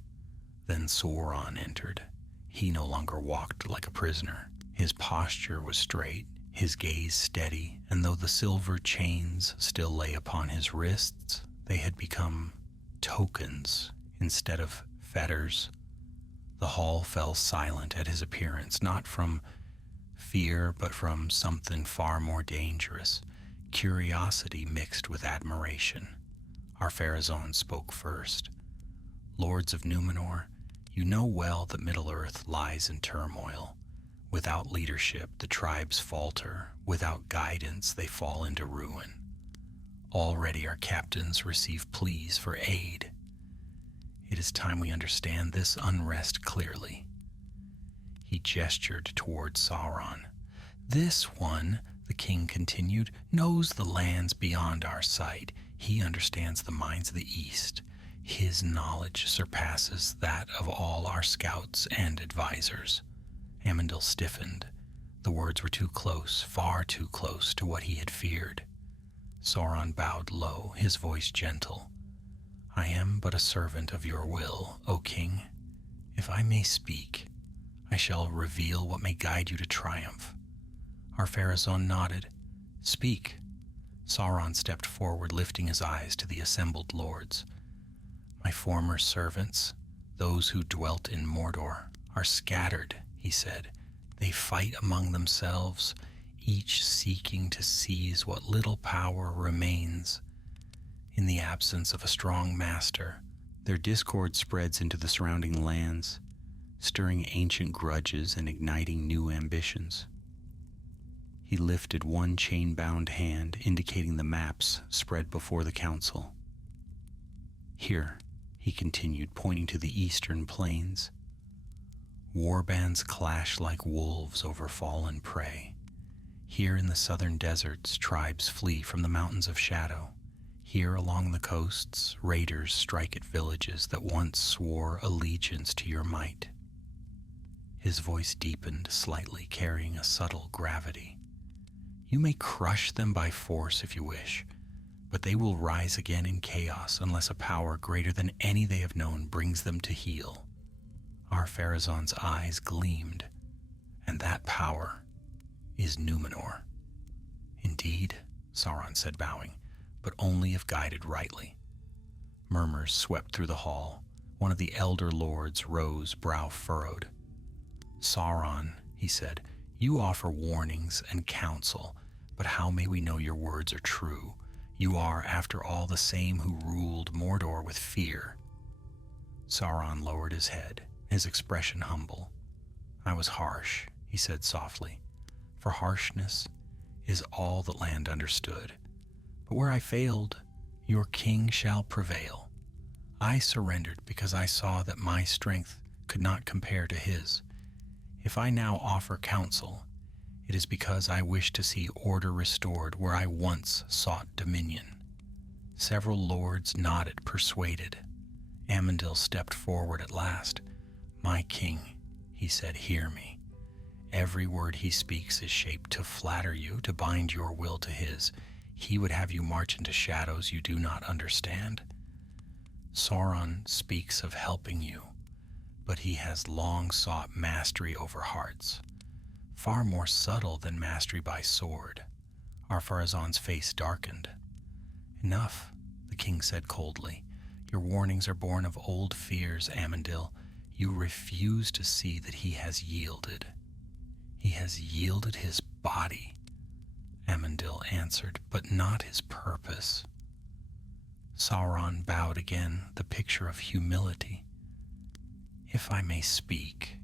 Then Sauron entered. He no longer walked like a prisoner. His posture was straight, his gaze steady, and though the silver chains still lay upon his wrists, they had become tokens instead of fetters. The hall fell silent at his appearance, not from fear, but from something far more dangerous. Curiosity mixed with admiration. Ar-Pharazôn spoke first. Lords of Numenor, you know well that Middle-earth lies in turmoil. Without leadership, the tribes falter. Without guidance, they fall into ruin. Already our captains receive pleas for aid. It is time we understand this unrest clearly. He gestured toward Sauron. This one, the king continued, knows the lands beyond our sight. He understands the minds of the east. His knowledge surpasses that of all our scouts and advisors. Amandil stiffened. The words were too close, far too close to what he had feared. Sauron bowed low, his voice gentle. I am but a servant of your will, O king. If I may speak, I shall reveal what may guide you to triumph. Ar-Pharazôn nodded. Speak. Sauron stepped forward, lifting his eyes to the assembled lords. My former servants, those who dwelt in Mordor, are scattered, he said. They fight among themselves, each seeking to seize what little power remains. In the absence of a strong master, their discord spreads into the surrounding lands, stirring ancient grudges and igniting new ambitions. He lifted one chain-bound hand, indicating the maps spread before the council. Here, he continued, pointing to the eastern plains. Warbands clash like wolves over fallen prey. Here in the southern deserts, tribes flee from the mountains of shadow. Here along the coasts, raiders strike at villages that once swore allegiance to your might. His voice deepened slightly, carrying a subtle gravity. You may crush them by force if you wish, but they will rise again in chaos unless a power greater than any they have known brings them to heel. Ar-Pharazôn's eyes gleamed, and that power is Numenor. Indeed, Sauron said, bowing, but only if guided rightly. Murmurs swept through the hall. One of the elder lords rose, brow furrowed. Sauron, he said, you offer warnings and counsel, but how may we know your words are true? You are, after all, the same who ruled Mordor with fear. Sauron lowered his head, his expression humble. I was harsh, he said softly, for harshness is all that land understood. But where I failed, your king shall prevail. I surrendered because I saw that my strength could not compare to his. If I now offer counsel, it is because I wish to see order restored where I once sought dominion. Several lords nodded, persuaded. Amandil stepped forward at last. My king, he said, hear me. Every word he speaks is shaped to flatter you, to bind your will to his. He would have you march into shadows you do not understand. Sauron speaks of helping you, but he has long sought mastery over hearts, far more subtle than mastery by sword. Ar-Pharazôn's face darkened. Enough, the king said coldly. Your warnings are born of old fears, Amandil. You refuse to see that he has yielded. He has yielded his body, Amandil answered, but not his purpose. Sauron bowed again, the picture of humility. If I may speak,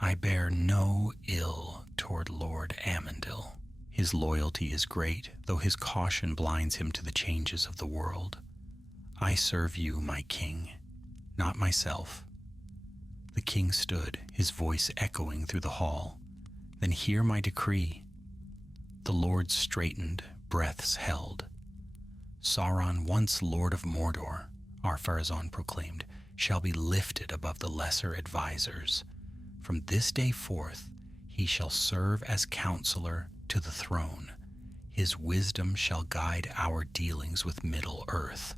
I bear no ill toward Lord Amandil. His loyalty is great, though his caution blinds him to the changes of the world. I serve you, my king, not myself. The king stood, his voice echoing through the hall. Then hear my decree. The lords straightened, breaths held. Sauron, once Lord of Mordor, Ar-Pharazôn proclaimed, shall be lifted above the lesser advisors. From this day forth, he shall serve as counselor to the throne. His wisdom shall guide our dealings with Middle-earth.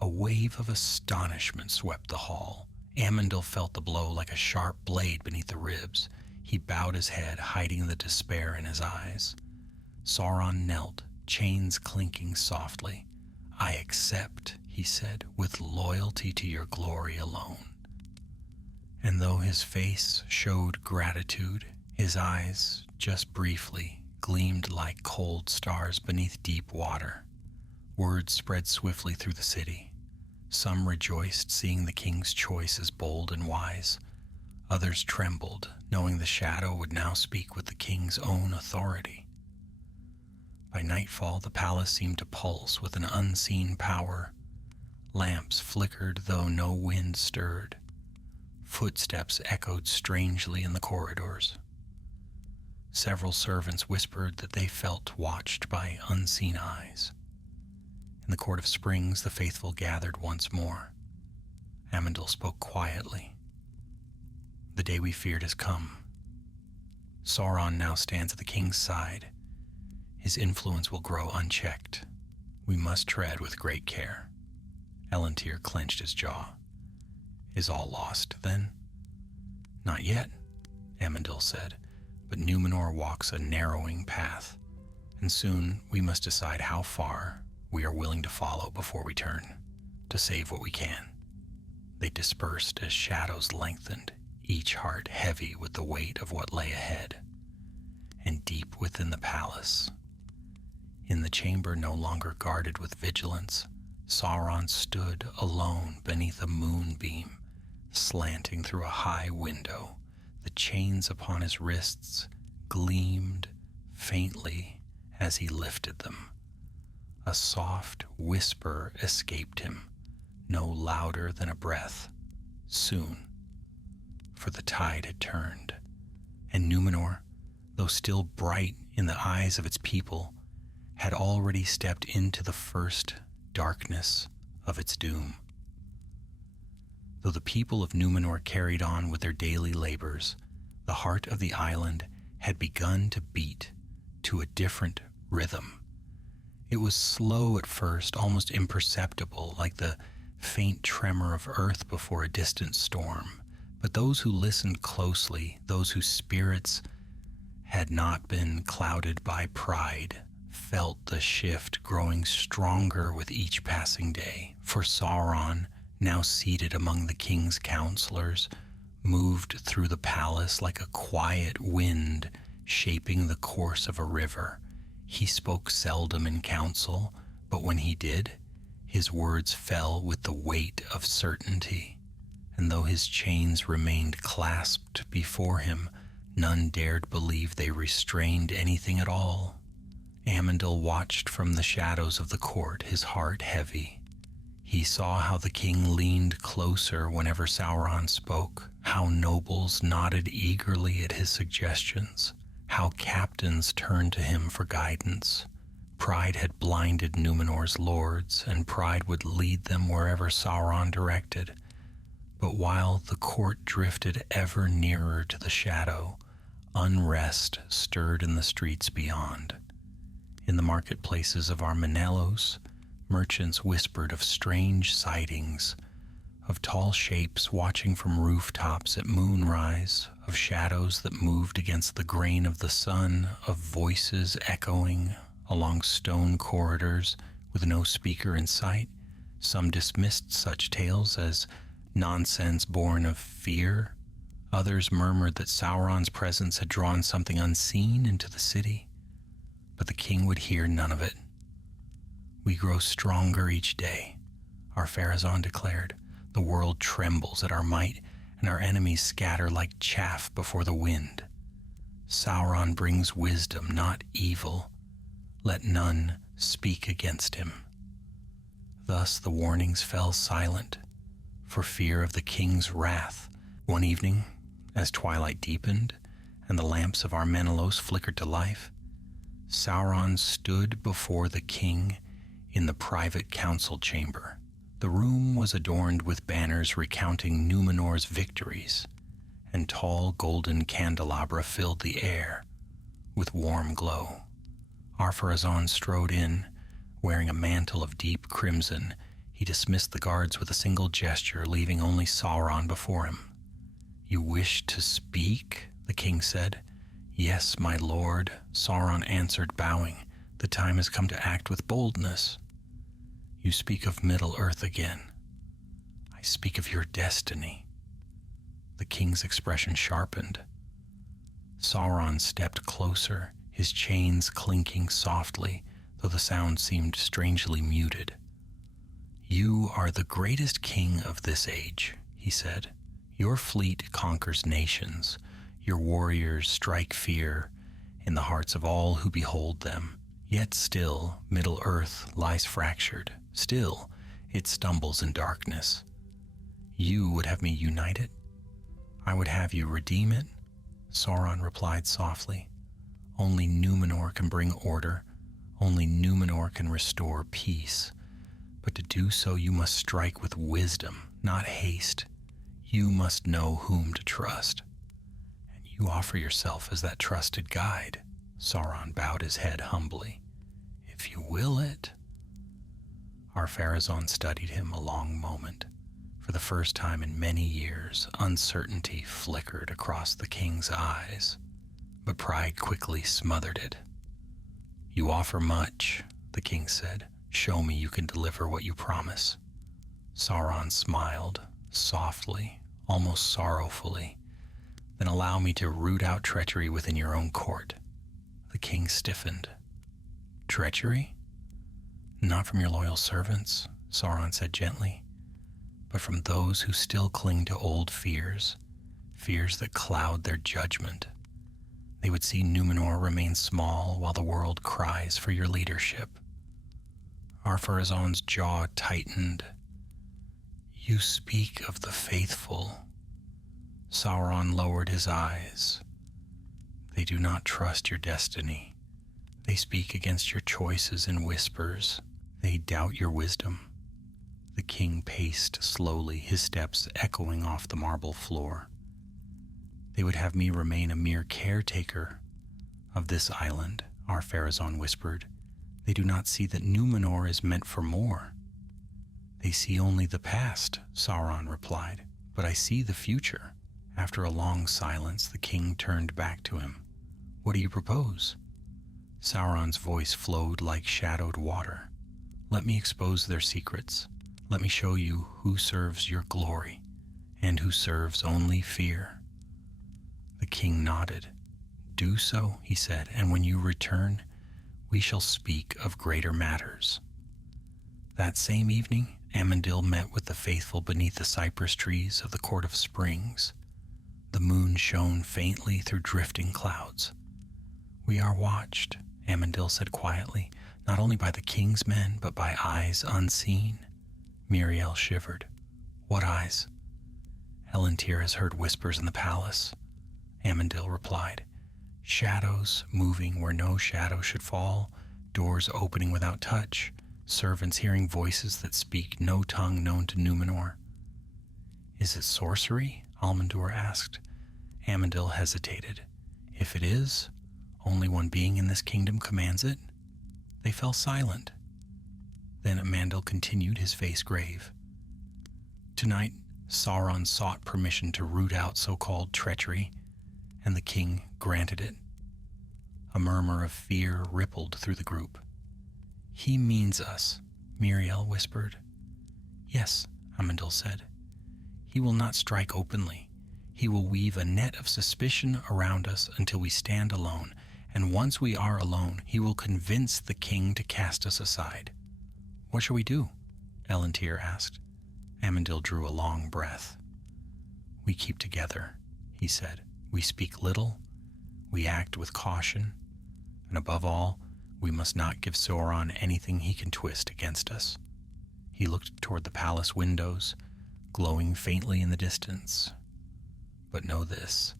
A wave of astonishment swept the hall. Amandil felt the blow like a sharp blade beneath the ribs. He bowed his head, hiding the despair in his eyes. Sauron knelt, chains clinking softly. I accept, he said, with loyalty to your glory alone. And though his face showed gratitude, his eyes, just briefly, gleamed like cold stars beneath deep water. Word spread swiftly through the city. Some rejoiced, seeing the king's choice as bold and wise. Others trembled, knowing the shadow would now speak with the king's own authority. By nightfall, the palace seemed to pulse with an unseen power. Lamps flickered, though no wind stirred. Footsteps echoed strangely in the corridors. Several servants whispered that they felt watched by unseen eyes. In the Court of Springs, the faithful gathered once more. Amandil spoke quietly. The day we feared has come. Sauron now stands at the king's side. His influence will grow unchecked. We must tread with great care. Elendil clenched his jaw. Is all lost, then? Not yet, Amandil said, but Numenor walks a narrowing path, and soon we must decide how far we are willing to follow before we turn, to save what we can. They dispersed as shadows lengthened, each heart heavy with the weight of what lay ahead. And deep within the palace, in the chamber no longer guarded with vigilance, Sauron stood alone beneath a moonbeam, slanting through a high window. The chains upon his wrists gleamed faintly as he lifted them. A soft whisper escaped him, no louder than a breath. Soon, for the tide had turned, and Numenor, though still bright in the eyes of its people, had already stepped into the first darkness of its doom. Though the people of Numenor carried on with their daily labors, the heart of the island had begun to beat to a different rhythm. It was slow at first, almost imperceptible, like the faint tremor of earth before a distant storm. But those who listened closely, those whose spirits had not been clouded by pride, felt the shift growing stronger with each passing day. For Sauron, now seated among the king's counselors, moved through the palace like a quiet wind shaping the course of a river. He spoke seldom in council, but when he did, his words fell with the weight of certainty. And though his chains remained clasped before him, none dared believe they restrained anything at all. Amandil watched from the shadows of the court, his heart heavy. He saw how the king leaned closer whenever Sauron spoke, how nobles nodded eagerly at his suggestions, how captains turned to him for guidance. Pride had blinded Numenor's lords, and pride would lead them wherever Sauron directed. But while the court drifted ever nearer to the shadow, unrest stirred in the streets beyond. In the marketplaces of Armenelos, merchants whispered of strange sightings, of tall shapes watching from rooftops at moonrise, of shadows that moved against the grain of the sun, of voices echoing along stone corridors with no speaker in sight. Some dismissed such tales as nonsense born of fear. Others murmured that Sauron's presence had drawn something unseen into the city, but the king would hear none of it. "We grow stronger each day," Ar-Pharazôn declared. "The world trembles at our might, and our enemies scatter like chaff before the wind. Sauron brings wisdom, not evil. Let none speak against him." Thus the warnings fell silent, for fear of the king's wrath. One evening, as twilight deepened and the lamps of Ar-Menellos flickered to life, Sauron stood before the king in the private council chamber. The room was adorned with banners recounting Numenor's victories, and tall golden candelabra filled the air with warm glow. Ar-Pharazôn strode in, wearing a mantle of deep crimson. He dismissed the guards with a single gesture, leaving only Sauron before him. "You wish to speak?" the king said. "Yes, my lord," Sauron answered, bowing. "The time has come to act with boldness." "You speak of Middle-earth again." "I speak of your destiny." The king's expression sharpened. Sauron stepped closer, his chains clinking softly, though the sound seemed strangely muted. "You are the greatest king of this age," he said. "Your fleet conquers nations. Your warriors strike fear in the hearts of all who behold them. Yet still Middle-earth lies fractured. Still it stumbles in darkness. You would have me unite it? I would have you redeem it?" Sauron replied softly. "Only Numenor can bring order. Only Numenor can restore peace. But to do so you must strike with wisdom, not haste. You must know whom to trust. And you offer yourself as that trusted guide." Sauron bowed his head humbly. "If you will it." Ar-Pharazôn studied him a long moment. For the first time in many years, uncertainty flickered across the king's eyes, but pride quickly smothered it. "You offer much," the king said. "Show me you can deliver what you promise." Sauron smiled, softly, almost sorrowfully. "Then allow me to root out treachery within your own court." The king stiffened. "Treachery? Not from your loyal servants," Sauron said gently, "but from those who still cling to old fears, fears that cloud their judgment. They would see Numenor remain small while the world cries for your leadership." Ar-Pharazôn's jaw tightened. "You speak of the faithful." Sauron lowered his eyes. "They do not trust your destiny. They speak against your choices in whispers. They doubt your wisdom." The king paced slowly, his steps echoing off the marble floor. "They would have me remain a mere caretaker of this island," Ar-Pharazôn whispered. "They do not see that Numenor is meant for more." "They see only the past," Sauron replied. "But I see the future." After a long silence, the king turned back to him. "What do you propose?" Sauron's voice flowed like shadowed water. "Let me expose their secrets. Let me show you who serves your glory and who serves only fear." The king nodded. "Do so," he said, "and when you return, we shall speak of greater matters." That same evening, Amandil met with the faithful beneath the cypress trees of the Court of Springs. The moon shone faintly through drifting clouds. "We are watched," Amandil said quietly, "not only by the king's men, but by eyes unseen." Miriel shivered. "What eyes?" "Elendil has heard whispers in the palace," Amandil replied. "Shadows moving where no shadow should fall, doors opening without touch, servants hearing voices that speak no tongue known to Numenor." "Is it sorcery?" Almandur asked. Amandil hesitated. "If it is, only one being in this kingdom commands it." They fell silent. Then Amandil continued, his face grave. "Tonight, Sauron sought permission to root out so-called treachery, and the king granted it." A murmur of fear rippled through the group. "He means us," Miriel whispered. "Yes," Amandil said. "He will not strike openly. He will weave a net of suspicion around us until we stand alone, and once we are alone, he will convince the king to cast us aside." "What shall we do?" Elentier asked. Amandil drew a long breath. "We keep together," he said. "We speak little, we act with caution, and above all, we must not give Sauron anything he can twist against us." He looked toward the palace windows, glowing faintly in the distance. "But know this,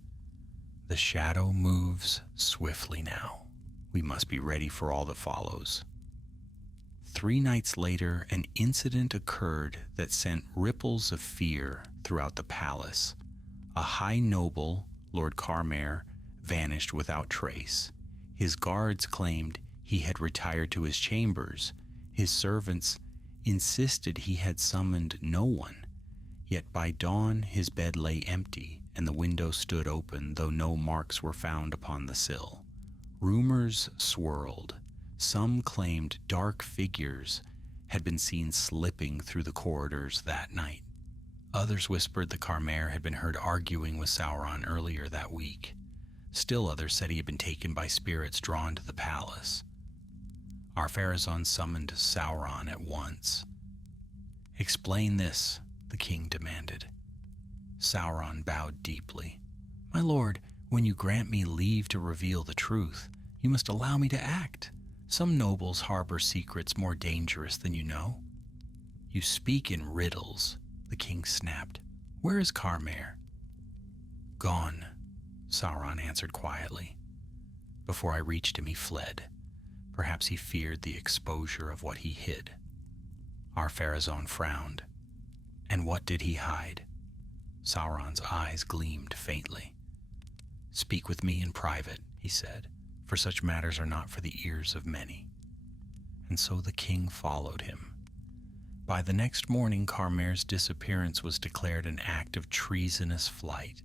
the shadow moves swiftly now. We must be ready for all that follows." 3 nights later, an incident occurred that sent ripples of fear throughout the palace. A high noble, Lord Carmere, vanished without trace. His guards claimed he had retired to his chambers. His servants insisted he had summoned no one. Yet by dawn his bed lay empty, and the window stood open, though no marks were found upon the sill. Rumors swirled. Some claimed dark figures had been seen slipping through the corridors that night. Others whispered the Carmere had been heard arguing with Sauron earlier that week. Still others said he had been taken by spirits drawn to the palace. Ar-Pharazôn summoned Sauron at once. "Explain this," the king demanded. Sauron bowed deeply. "My lord, when you grant me leave to reveal the truth, you must allow me to act. Some nobles harbor secrets more dangerous than you know." "You speak in riddles," the king snapped. "Where is Carmere?" "Gone," Sauron answered quietly. "Before I reached him, he fled. Perhaps he feared the exposure of what he hid." Ar-Pharazôn frowned. "And what did he hide?" Sauron's eyes gleamed faintly. "Speak with me in private," he said, "for such matters are not for the ears of many." And so the king followed him. By the next morning, Carmere's disappearance was declared an act of treasonous flight.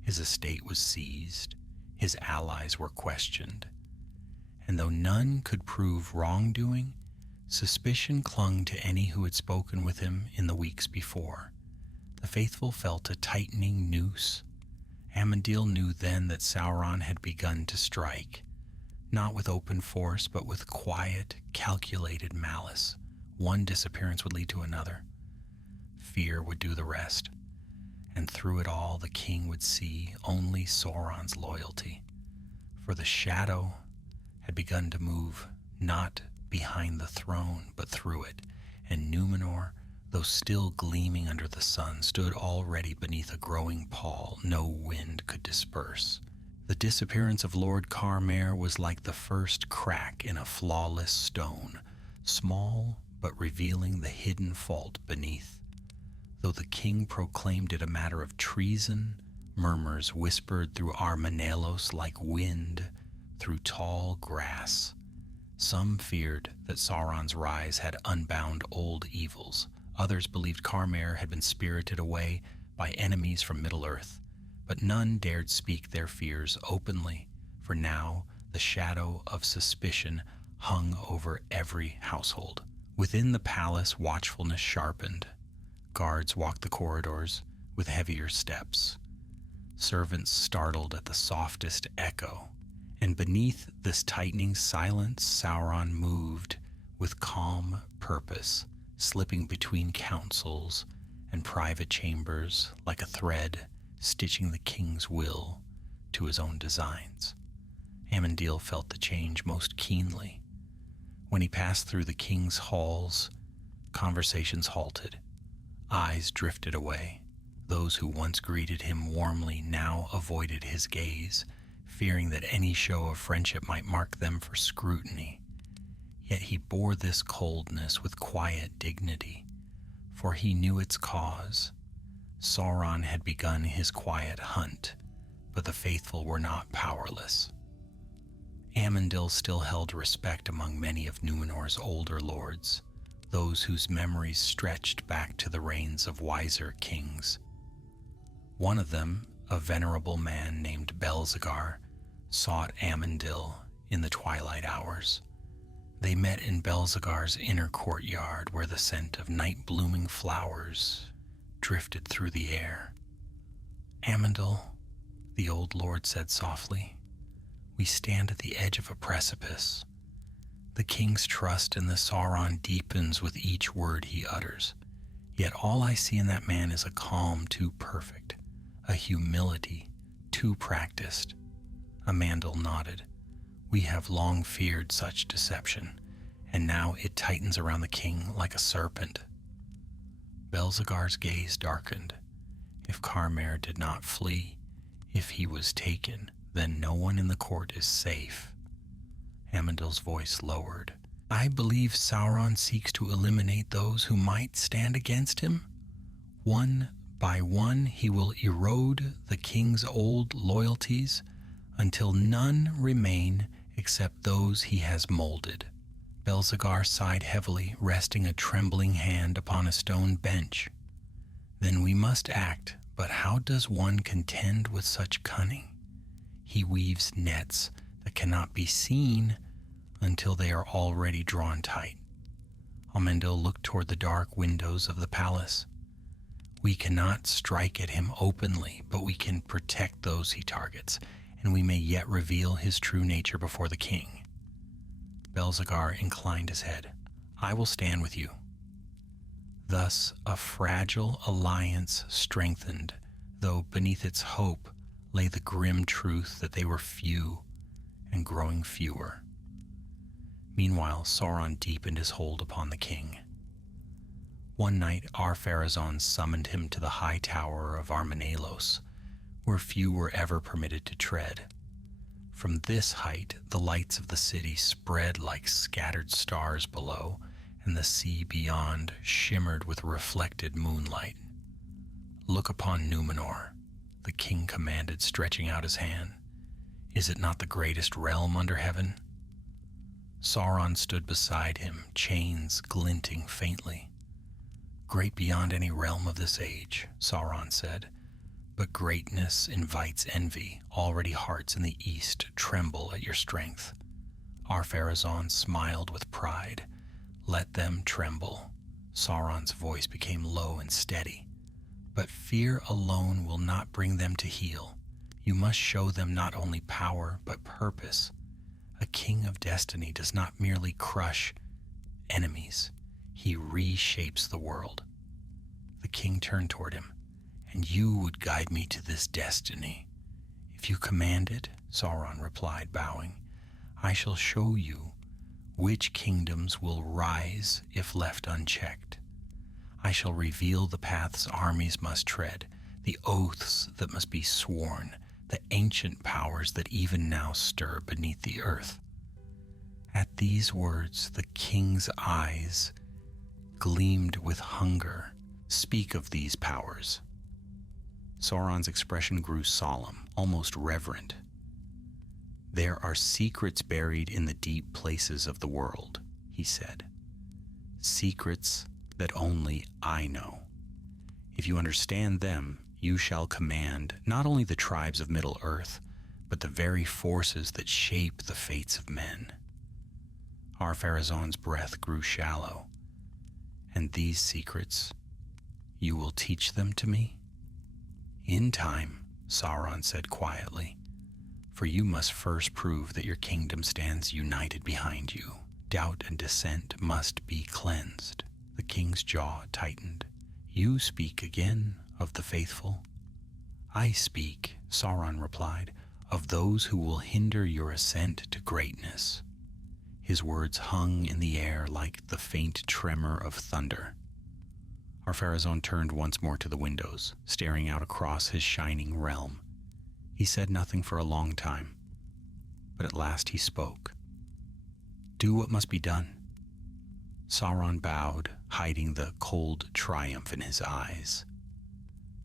His estate was seized. His allies were questioned. And though none could prove wrongdoing, suspicion clung to any who had spoken with him in the weeks before. The faithful felt a tightening noose. Amandil knew then that Sauron had begun to strike, not with open force, but with quiet, calculated malice. One disappearance would lead to another. Fear would do the rest. And through it all, the king would see only Sauron's loyalty. For the shadow had begun to move, not behind the throne, but through it, and Numenor, though still gleaming under the sun, stood already beneath a growing pall no wind could disperse. The disappearance of Lord Carmere was like the first crack in a flawless stone, small but revealing the hidden fault beneath. Though the king proclaimed it a matter of treason, murmurs whispered through Armanelos like wind through tall grass. Some feared that Sauron's rise had unbound old evils. Others believed Carmere had been spirited away by enemies from Middle-earth. But none dared speak their fears openly, for now the shadow of suspicion hung over every household. Within the palace, watchfulness sharpened. Guards walked the corridors with heavier steps. Servants startled at the softest echo. And beneath this tightening silence, Sauron moved with calm purpose, slipping between councils and private chambers like a thread, stitching the king's will to his own designs. Amandil felt the change most keenly. When he passed through the king's halls, conversations halted. Eyes drifted away. Those who once greeted him warmly now avoided his gaze, fearing that any show of friendship might mark them for scrutiny. Yet he bore this coldness with quiet dignity, for he knew its cause. Sauron had begun his quiet hunt, but the faithful were not powerless. Amandil still held respect among many of Numenor's older lords, those whose memories stretched back to the reigns of wiser kings. One of them, a venerable man named Belzegar, sought Amandil in the twilight hours. They met in Belzegar's inner courtyard, where the scent of night-blooming flowers drifted through the air. Amandel, the old lord said softly, we stand at the edge of a precipice. The king's trust in the Sauron deepens with each word he utters. Yet all I see in that man is a calm too perfect, a humility too practiced. Amandel nodded. We have long feared such deception, and now it tightens around the king like a serpent. Belzegar's gaze darkened. If Carmer did not flee, if he was taken, then no one in the court is safe. Amandel's voice lowered. I believe Sauron seeks to eliminate those who might stand against him. One by one, he will erode the king's old loyalties until none remain except those he has molded. Belzegar sighed heavily, resting a trembling hand upon a stone bench. Then we must act, but how does one contend with such cunning? He weaves nets that cannot be seen until they are already drawn tight. Amandel looked toward the dark windows of the palace. We cannot strike at him openly, but we can protect those he targets, and we may yet reveal his true nature before the king. Belzegar inclined his head. I will stand with you. Thus a fragile alliance strengthened, though beneath its hope lay the grim truth that they were few and growing fewer. Meanwhile, Sauron deepened his hold upon the king. One night, Ar-Pharazôn summoned him to the high tower of Armenelos, where few were ever permitted to tread. From this height, the lights of the city spread like scattered stars below, and the sea beyond shimmered with reflected moonlight. Look upon Numenor, the king commanded, stretching out his hand. Is it not the greatest realm under heaven? Sauron stood beside him, chains glinting faintly. Great beyond any realm of this age, Sauron said, but greatness invites envy. Already hearts in the east tremble at your strength. Ar-Pharazôn smiled with pride. Let them tremble. Sauron's voice became low and steady. But fear alone will not bring them to heel. You must show them not only power, but purpose. A king of destiny does not merely crush enemies. He reshapes the world. The king turned toward him. And you would guide me to this destiny. If you command it, Sauron replied, bowing, I shall show you which kingdoms will rise if left unchecked. I shall reveal the paths armies must tread, the oaths that must be sworn, the ancient powers that even now stir beneath the earth. At these words, the king's eyes gleamed with hunger. Speak of these powers. Sauron's expression grew solemn, almost reverent. There are secrets buried in the deep places of the world, he said. Secrets that only I know. If you understand them, you shall command not only the tribes of Middle-earth, but the very forces that shape the fates of men. Ar-Pharazôn's breath grew shallow. And these secrets, you will teach them to me? In time, Sauron said quietly, for you must first prove that your kingdom stands united behind you. Doubt and dissent must be cleansed. The king's jaw tightened. You speak again of the faithful? I speak, Sauron replied, of those who will hinder your ascent to greatness. His words hung in the air like the faint tremor of thunder. Ar-Pharazôn turned once more to the windows, staring out across his shining realm. He said nothing for a long time, but at last he spoke. Do what must be done. Sauron bowed, hiding the cold triumph in his eyes.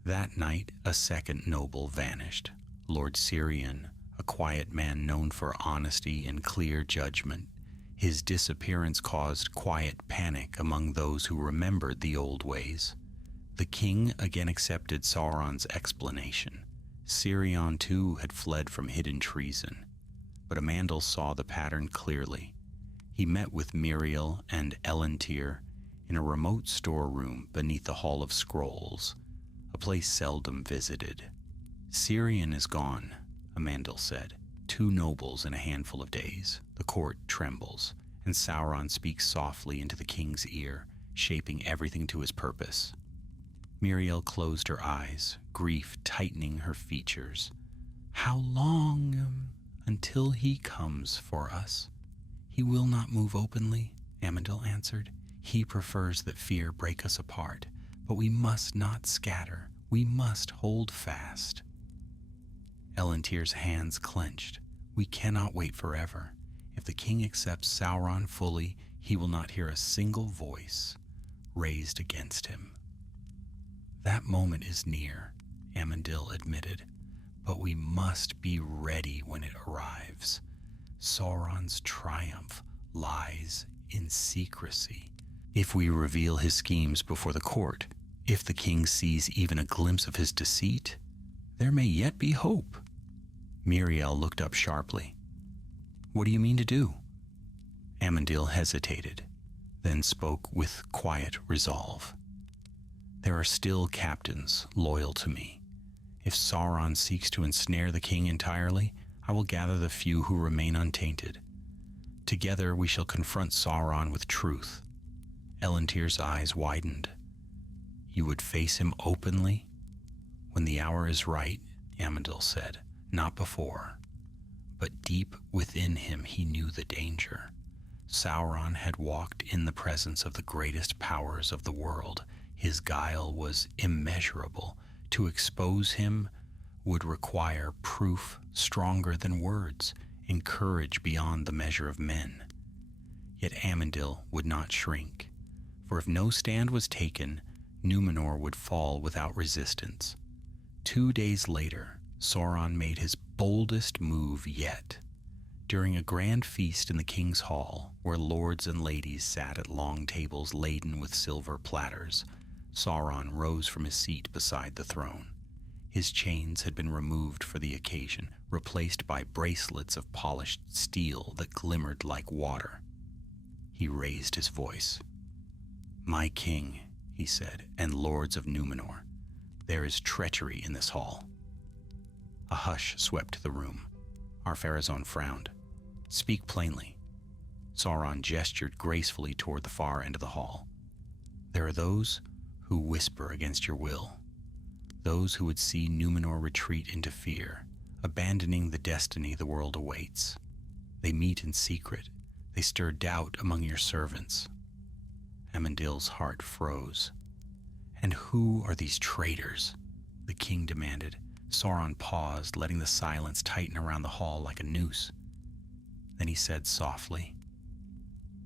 That night, a second noble vanished, Lord Cirion, a quiet man known for honesty and clear judgment. His disappearance caused quiet panic among those who remembered the old ways. The king again accepted Sauron's explanation. Cirion, too, had fled from hidden treason. But Amandel saw the pattern clearly. He met with Miriel and Elendil in a remote storeroom beneath the Hall of Scrolls, a place seldom visited. Cirion is gone, Amandil said. 2 nobles in a handful of days. The court trembles, and Sauron speaks softly into the king's ear, shaping everything to his purpose. Miriel closed her eyes, grief tightening her features. How long until he comes for us? He will not move openly, Amandil answered. He prefers that fear break us apart, but we must not scatter. We must hold fast. Elentyr's hands clenched. We cannot wait forever. If the king accepts Sauron fully, he will not hear a single voice raised against him. That moment is near, Amandil admitted, but we must be ready when it arrives. Sauron's triumph lies in secrecy. If we reveal his schemes before the court, if the king sees even a glimpse of his deceit, there may yet be hope. Miriel looked up sharply. What do you mean to do? Amandil hesitated, then spoke with quiet resolve. There are still captains loyal to me. If Sauron seeks to ensnare the king entirely, I will gather the few who remain untainted. Together we shall confront Sauron with truth. Elentyr's eyes widened. You would face him openly? When the hour is right, Amandil said, not before. But deep within him he knew the danger. Sauron had walked in the presence of the greatest powers of the world. His guile was immeasurable. To expose him would require proof stronger than words, and courage beyond the measure of men. Yet Amandil would not shrink, for if no stand was taken, Numenor would fall without resistance. 2 days later, Sauron made his boldest move yet. During a grand feast in the king's hall, where lords and ladies sat at long tables laden with silver platters, Sauron rose from his seat beside the throne. His chains had been removed for the occasion, replaced by bracelets of polished steel that glimmered like water. He raised his voice. My king, he said, and lords of Numenor, there is treachery in this hall. A hush swept the room. Ar-Pharazôn frowned. Speak plainly. Sauron gestured gracefully toward the far end of the hall. There are those who whisper against your will. Those who would see Numenor retreat into fear, abandoning the destiny the world awaits. They meet in secret. They stir doubt among your servants. Amandil's heart froze. And who are these traitors? The king demanded. Sauron paused, letting the silence tighten around the hall like a noose. Then he said softly,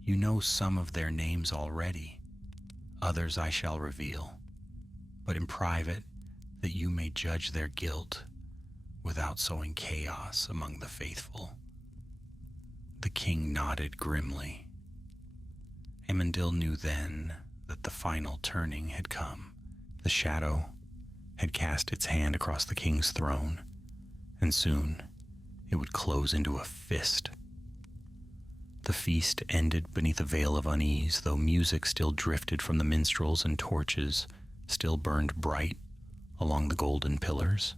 You know some of their names already. Others I shall reveal, but in private, that you may judge their guilt without sowing chaos among the faithful. The king nodded grimly. Amandil knew then that the final turning had come. The shadow had cast its hand across the king's throne, and soon it would close into a fist. The feast ended beneath a veil of unease, though music still drifted from the minstrels and torches still burned bright along the golden pillars.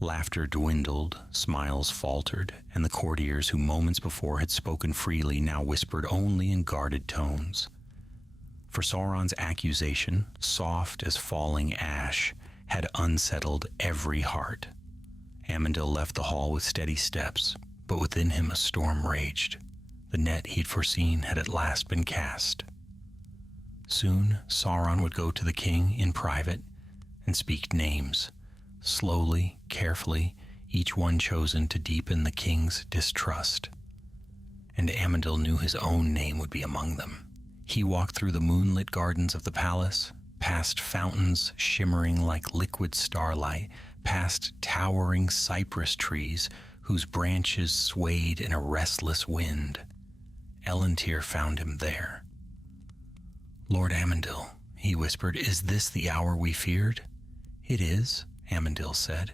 Laughter dwindled, smiles faltered, and the courtiers who moments before had spoken freely now whispered only in guarded tones. For Sauron's accusation, soft as falling ash, had unsettled every heart. Amandil left the hall with steady steps, but within him a storm raged. The net he'd foreseen had at last been cast. Soon Sauron would go to the king in private and speak names, slowly, carefully, each one chosen to deepen the king's distrust. And Amandil knew his own name would be among them. He walked through the moonlit gardens of the palace, past fountains shimmering like liquid starlight, past towering cypress trees whose branches swayed in a restless wind. Elentyr found him there. Lord Amandil, he whispered, is this the hour we feared? It is, Amandil said.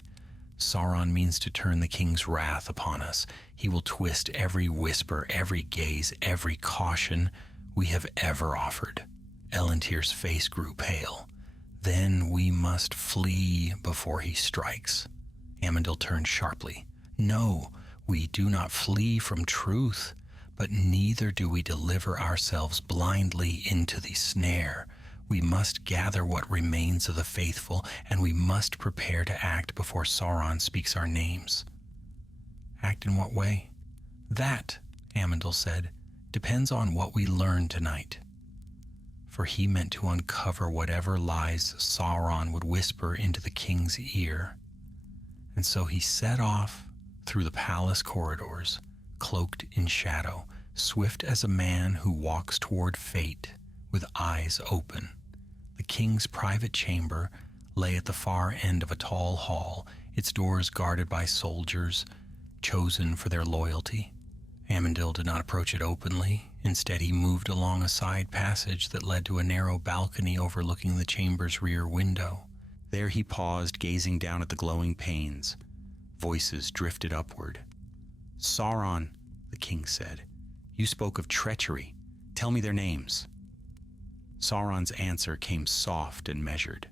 Sauron means to turn the king's wrath upon us. He will twist every whisper, every gaze, every caution we have ever offered. Elentyr's face grew pale. Then we must flee before he strikes. Amandil turned sharply. No, we do not flee from truth, but neither do we deliver ourselves blindly into the snare. We must gather what remains of the faithful, and we must prepare to act before Sauron speaks our names. Act in what way? That, Amandil said, depends on what we learn tonight. For he meant to uncover whatever lies Sauron would whisper into the king's ear. And so he set off through the palace corridors, cloaked in shadow, swift as a man who walks toward fate with eyes open. The king's private chamber lay at the far end of a tall hall, its doors guarded by soldiers chosen for their loyalty. Amandil did not approach it openly. Instead, he moved along a side passage that led to a narrow balcony overlooking the chamber's rear window. There he paused, gazing down at the glowing panes. Voices drifted upward. "Sauron," the king said, "you spoke of treachery. Tell me their names." Sauron's answer came soft and measured.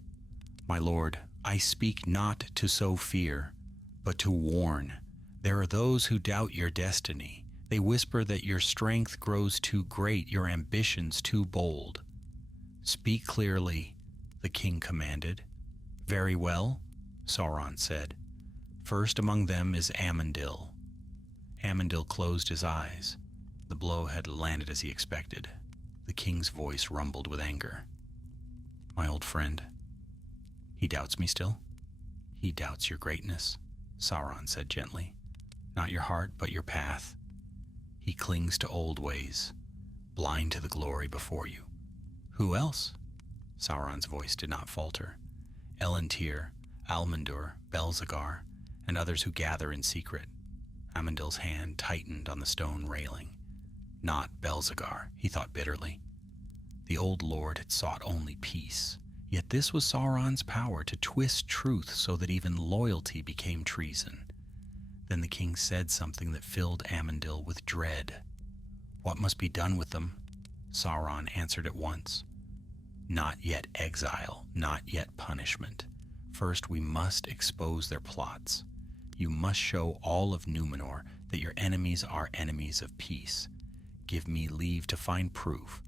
"My lord, I speak not to sow fear, but to warn. There are those who doubt your destiny. They whisper that your strength grows too great, your ambitions too bold." "Speak clearly," the king commanded. "Very well," Sauron said. "First among them is Amandil." Amandil closed his eyes. The blow had landed as he expected. The king's voice rumbled with anger. "My old friend, he doubts me still?" "He doubts your greatness," Sauron said gently. "Not your heart, but your path. He clings to old ways, blind to the glory before you." "Who else?" Sauron's voice did not falter. "Elantir, Almandur, Belzegar, and others who gather in secret." Amandil's hand tightened on the stone railing. Not Belzegar, he thought bitterly. The old lord had sought only peace, yet this was Sauron's power to twist truth so that even loyalty became treason. Then the king said something that filled Amandil with dread. "What must be done with them?" Sauron answered at once. "Not yet exile, not yet punishment. First we must expose their plots. You must show all of Númenor that your enemies are enemies of peace. Give me leave to find proof.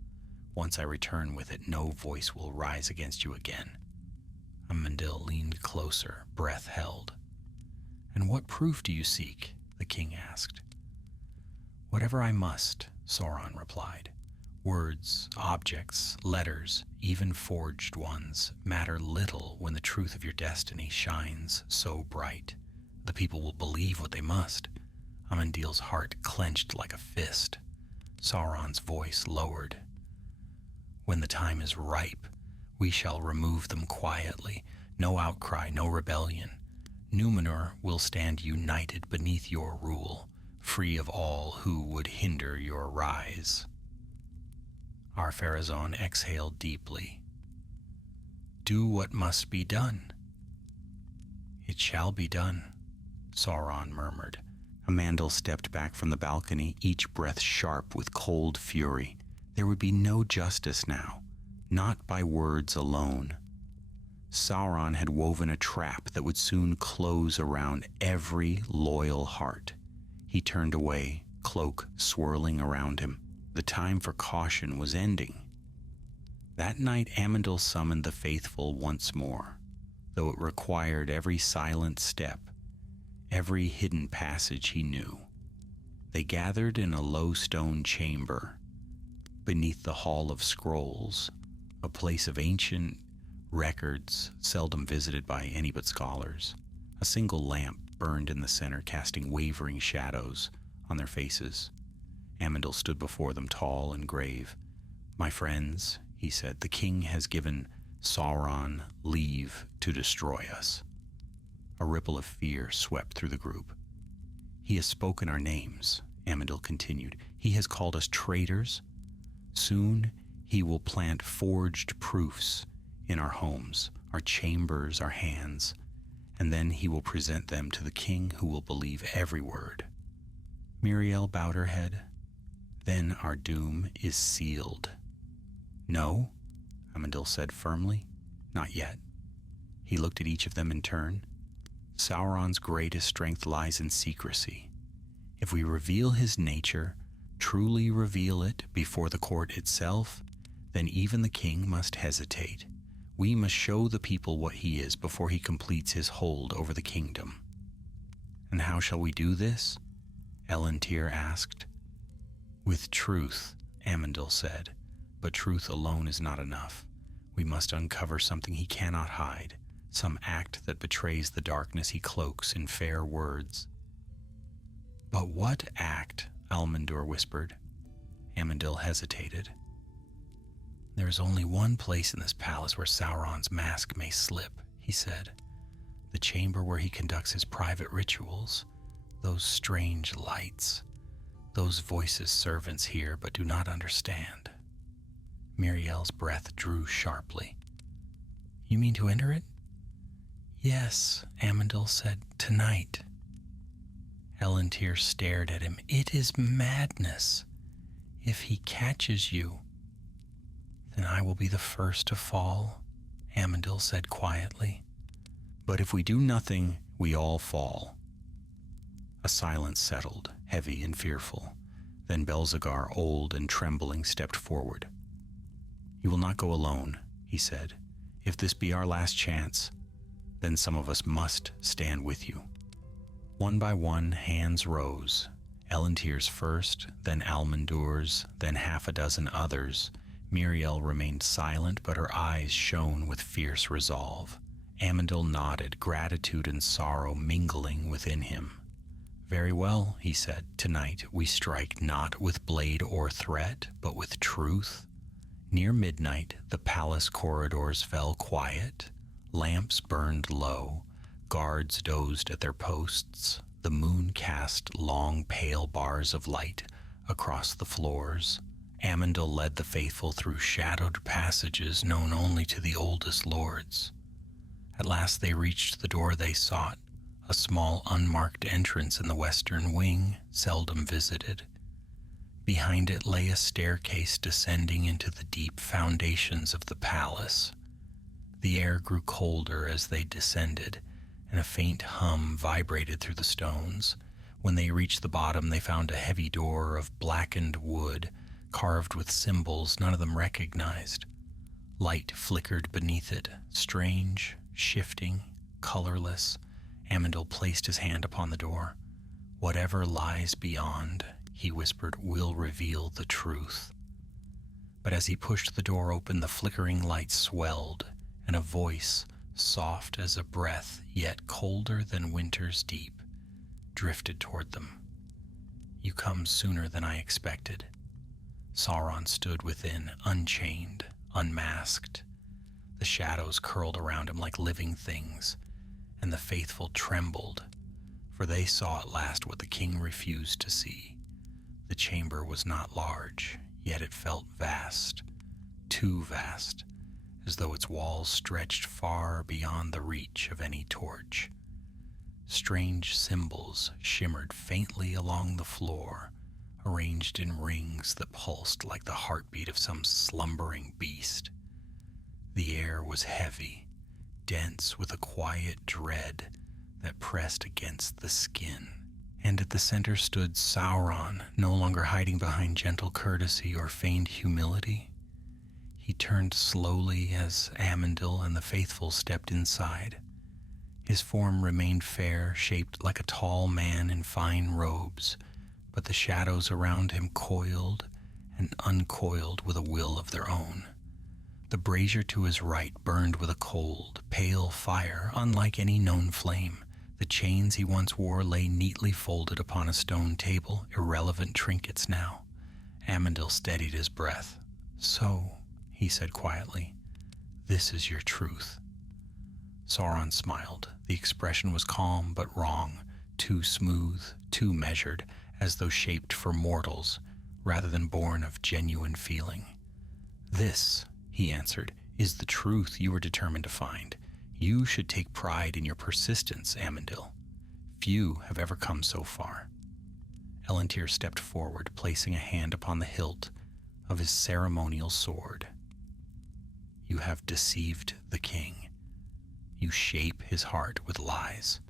Once I return with it, no voice will rise against you again." Amandil leaned closer, breath held. "And what proof do you seek?" the king asked. "Whatever I must," Sauron replied. "Words, objects, letters, even forged ones, matter little when the truth of your destiny shines so bright. The people will believe what they must." Amandil's heart clenched like a fist. Sauron's voice lowered. "When the time is ripe, we shall remove them quietly. No outcry, no rebellion. Númenor will stand united beneath your rule, free of all who would hinder your rise." Ar-Pharazôn exhaled deeply. "Do what must be done." "It shall be done," Sauron murmured. Amandil stepped back from the balcony, each breath sharp with cold fury. There would be no justice now, not by words alone. Sauron had woven a trap that would soon close around every loyal heart. He turned away, cloak swirling around him. The time for caution was ending. That night Amandil summoned the faithful once more, though it required every silent step, every hidden passage he knew. They gathered in a low stone chamber, beneath the Hall of Scrolls, a place of ancient records seldom visited by any but scholars. A single lamp burned in the center, casting wavering shadows on their faces. Amandil stood before them, tall and grave. "My friends," he said, "the king has given Sauron leave to destroy us." A ripple of fear swept through the group. "He has spoken our names," Amandil continued. "He has called us traitors. Soon he will plant forged proofs in our homes, our chambers, our hands, and then he will present them to the king, who will believe every word." Miriel bowed her head. "Then our doom is sealed." "No," Amandil said firmly. Not yet. He looked at each of them in turn. Sauron's greatest strength lies in secrecy. If we reveal his nature, truly reveal it before the court itself, then even the king must hesitate. We must show the people what he is before he completes his hold over the kingdom. And how shall we do this? Elendil asked. With truth, Amandil said, but truth alone is not enough. We must uncover something he cannot hide, some act that betrays the darkness he cloaks in fair words. But what act? Almandur whispered. Amandil hesitated. There is only one place in this palace where Sauron's mask may slip, he said. The chamber where he conducts his private rituals. Those strange lights. Those voices servants hear but do not understand. Miriel's breath drew sharply. You mean to enter it? Yes, Amandil said, tonight. Elendil stared at him. It is madness. If he catches you, then I will be the first to fall, Amandil said quietly. But if we do nothing, we all fall. A silence settled, heavy and fearful. Then Belzegar, old and trembling, stepped forward. You will not go alone, he said. If this be our last chance, then some of us must stand with you. One by one, hands rose. Elendil's first, then Almandur's, then half a dozen others. Miriel remained silent, but her eyes shone with fierce resolve. Amandil nodded, gratitude and sorrow mingling within him. Very well, he said, tonight we strike not with blade or threat, but with truth. Near midnight, the palace corridors fell quiet. Lamps burned low. Guards dozed at their posts. The moon cast long, pale bars of light across the floors. Amandil led the faithful through shadowed passages known only to the oldest lords. At last they reached the door they sought, a small unmarked entrance in the western wing, seldom visited. Behind it lay a staircase descending into the deep foundations of the palace. The air grew colder as they descended, and a faint hum vibrated through the stones. When they reached the bottom, they found a heavy door of blackened wood, carved with symbols none of them recognized. Light flickered beneath it, strange, shifting, colorless. Amandil placed his hand upon the door. Whatever lies beyond, he whispered, will reveal the truth. But as he pushed the door open, the flickering light swelled, and a voice, soft as a breath, yet colder than winter's deep, drifted toward them. You come sooner than I expected. Sauron stood within, unchained, unmasked. The shadows curled around him like living things, and the faithful trembled, for they saw at last what the king refused to see. The chamber was not large, yet it felt vast, too vast, as though its walls stretched far beyond the reach of any torch. Strange symbols shimmered faintly along the floor, arranged in rings that pulsed like the heartbeat of some slumbering beast. The air was heavy, dense with a quiet dread that pressed against the skin. And at the center stood Sauron, no longer hiding behind gentle courtesy or feigned humility. He turned slowly as Amandil and the faithful stepped inside. His form remained fair, shaped like a tall man in fine robes, but the shadows around him coiled and uncoiled with a will of their own. The brazier to his right burned with a cold, pale fire, unlike any known flame. The chains he once wore lay neatly folded upon a stone table, irrelevant trinkets now. Amandil steadied his breath. So, he said quietly, this is your truth. Sauron smiled. The expression was calm but wrong, too smooth, too measured, as though shaped for mortals, rather than born of genuine feeling. This, he answered, is the truth you were determined to find. You should take pride in your persistence, Amandil. Few have ever come so far. Elendil stepped forward, placing a hand upon the hilt of his ceremonial sword. You have deceived the king. You shape his heart with lies.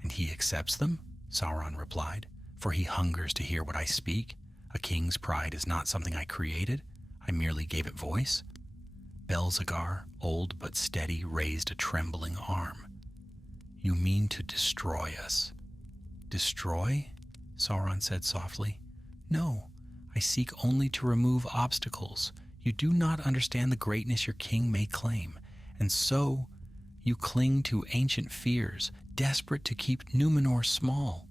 And he accepts them? Sauron replied, for he hungers to hear what I speak. A king's pride is not something I created. I merely gave it voice. Belzegar, old but steady, raised a trembling arm. You mean to destroy us? Destroy? Sauron said softly. No, I seek only to remove obstacles. You do not understand the greatness your king may claim, and so you cling to ancient fears, desperate to keep Numenor small.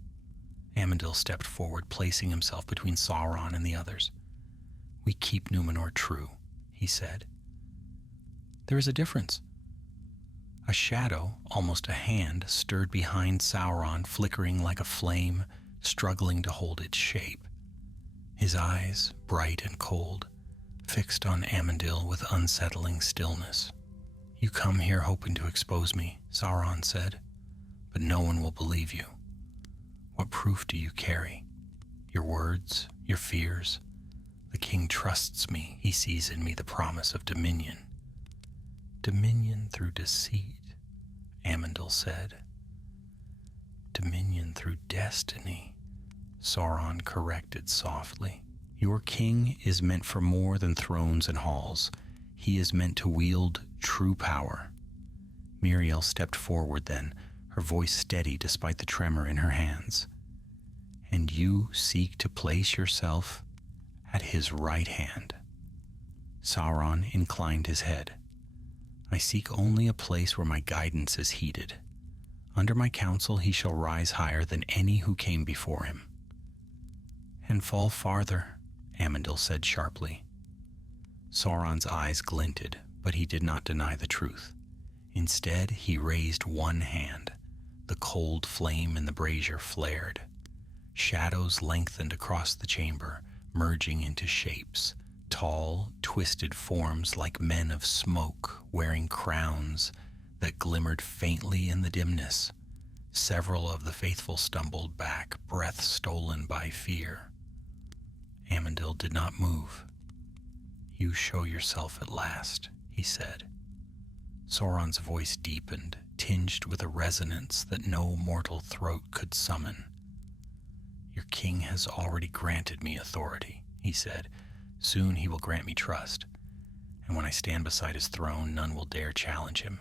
Amandil stepped forward, placing himself between Sauron and the others. We keep Numenor true, he said. There is a difference. A shadow, almost a hand, stirred behind Sauron, flickering like a flame, struggling to hold its shape. His eyes, bright and cold, fixed on Amandil with unsettling stillness. You come here hoping to expose me, Sauron said, but no one will believe you. What proof do you carry? Your words, your fears? The king trusts me. He sees in me the promise of dominion. Dominion through deceit, Amandil said. Dominion through destiny, Sauron corrected softly. Your king is meant for more than thrones and halls. He is meant to wield true power. Miriel stepped forward then, her voice steady despite the tremor in her hands. And you seek to place yourself at his right hand. Sauron inclined his head. I seek only a place where my guidance is heeded. Under my counsel he shall rise higher than any who came before him. And fall farther, Amandil said sharply. Sauron's eyes glinted, but he did not deny the truth. Instead, he raised one hand. The cold flame in the brazier flared. Shadows lengthened across the chamber, merging into shapes, tall, twisted forms like men of smoke wearing crowns that glimmered faintly in the dimness. Several of the faithful stumbled back, breath stolen by fear. Amandil did not move. You show yourself at last, he said. Sauron's voice deepened, tinged with a resonance that no mortal throat could summon. Your king has already granted me authority, he said. Soon he will grant me trust, and when I stand beside his throne, none will dare challenge him.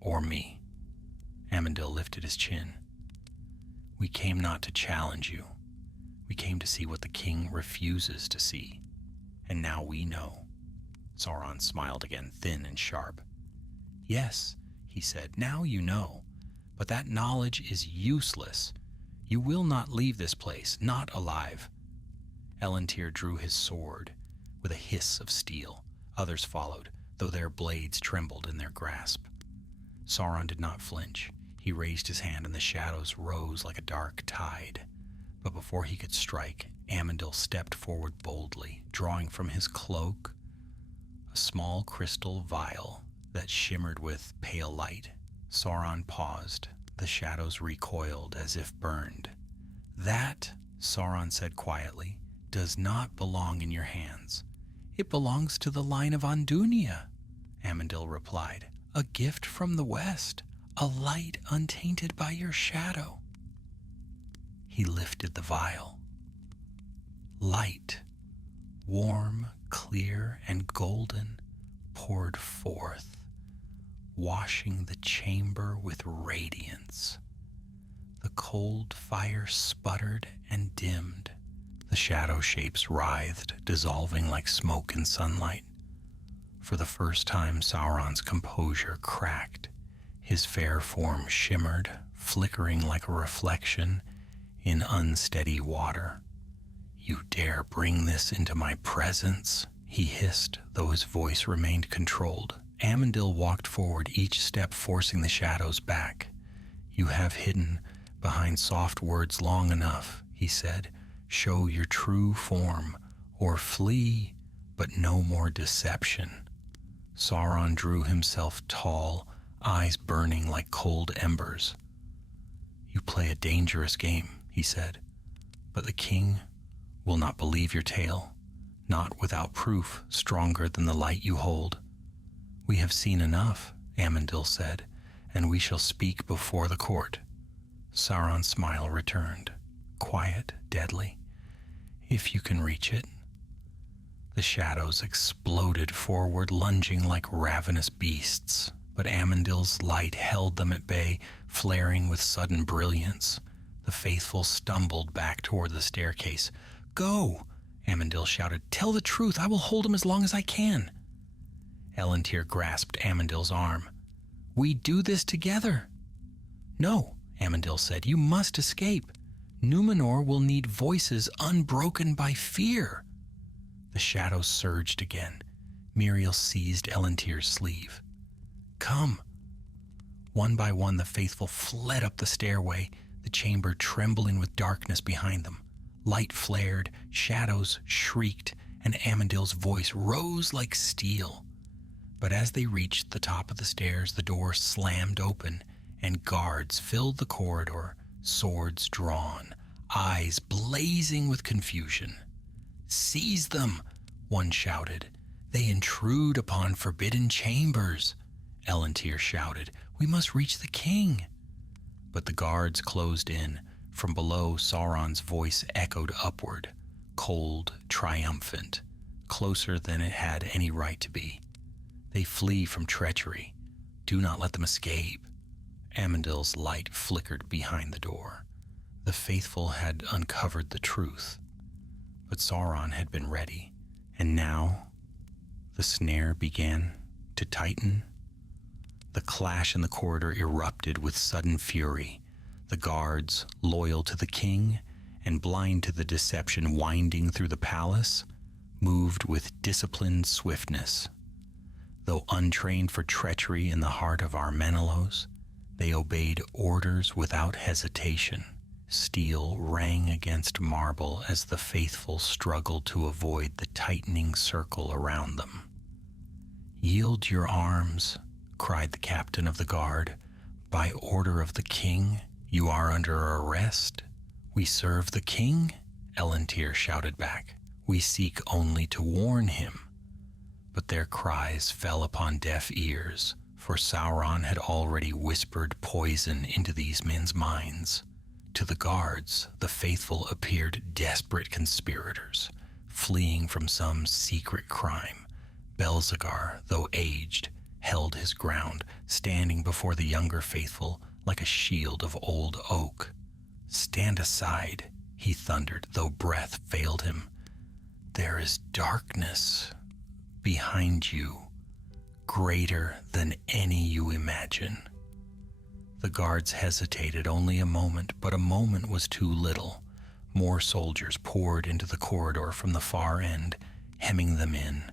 Or me. Amandil lifted his chin. We came not to challenge you. We came to see what the king refuses to see. And now we know. Sauron smiled again, thin and sharp. Yes, he said, now you know. But that knowledge is useless. You will not leave this place, not alive. Elendil drew his sword with a hiss of steel. Others followed, though their blades trembled in their grasp. Sauron did not flinch. He raised his hand and the shadows rose like a dark tide. But before he could strike, Amandil stepped forward boldly, drawing from his cloak a small crystal vial that shimmered with pale light. Sauron paused. The shadows recoiled as if burned. That, Sauron said quietly, does not belong in your hands. It belongs to the line of Andunia, Amandil replied. A gift from the west, a light untainted by your shadow. He lifted the vial. Light, warm, clear, and golden, poured forth, washing the chamber with radiance. The cold fire sputtered and dimmed. The shadow shapes writhed, dissolving like smoke in sunlight. For the first time, Sauron's composure cracked. His fair form shimmered, flickering like a reflection in unsteady water. You dare bring this into my presence? He hissed, though his voice remained controlled. Amandil walked forward, each step forcing the shadows back. You have hidden behind soft words long enough, he said. Show your true form, or flee, but no more deception. Sauron drew himself tall, eyes burning like cold embers. You play a dangerous game, he said, but the king will not believe your tale, not without proof stronger than the light you hold. "We have seen enough," Amandil said, "and we shall speak before the court." Sauron's smile returned, quiet, deadly. "If you can reach it." The shadows exploded forward, lunging like ravenous beasts, but Amandil's light held them at bay, flaring with sudden brilliance. The faithful stumbled back toward the staircase. "Go!" Amandil shouted. "Tell the truth. I will hold him as long as I can." Elendil grasped Amandil's arm. "We do this together." "No," Amandil said. "You must escape. Numenor will need voices unbroken by fear." The shadows surged again. Miriel seized Elendil's sleeve. "Come." One by one, the faithful fled up the stairway, the chamber trembling with darkness behind them. Light flared, shadows shrieked, and Amandil's voice rose like steel. But as they reached the top of the stairs, the door slammed open, and guards filled the corridor, swords drawn, eyes blazing with confusion. "Seize them!" one shouted. "They intrude upon forbidden chambers." Elendil shouted, "We must reach the king." But the guards closed in. From below, Sauron's voice echoed upward, cold, triumphant, closer than it had any right to be. "They flee from treachery. Do not let them escape." Amandil's light flickered behind the door. The faithful had uncovered the truth. But Sauron had been ready, and now the snare began to tighten. The clash in the corridor erupted with sudden fury. The guards, loyal to the king and blind to the deception winding through the palace, moved with disciplined swiftness. Though untrained for treachery in the heart of Armenelos, they obeyed orders without hesitation. Steel rang against marble as the faithful struggled to avoid the tightening circle around them. "Yield your arms," cried the captain of the guard. "By order of the king, you are under arrest." "We serve the king," Elendil shouted back. "We seek only to warn him." But their cries fell upon deaf ears, for Sauron had already whispered poison into these men's minds. To the guards, the faithful appeared desperate conspirators, fleeing from some secret crime. Belzegar, though aged, held his ground, standing before the younger faithful like a shield of old oak. "Stand aside," he thundered, though breath failed him. "There is darkness behind you, greater than any you imagine." The guards hesitated only a moment, but a moment was too little. More soldiers poured into the corridor from the far end, hemming them in.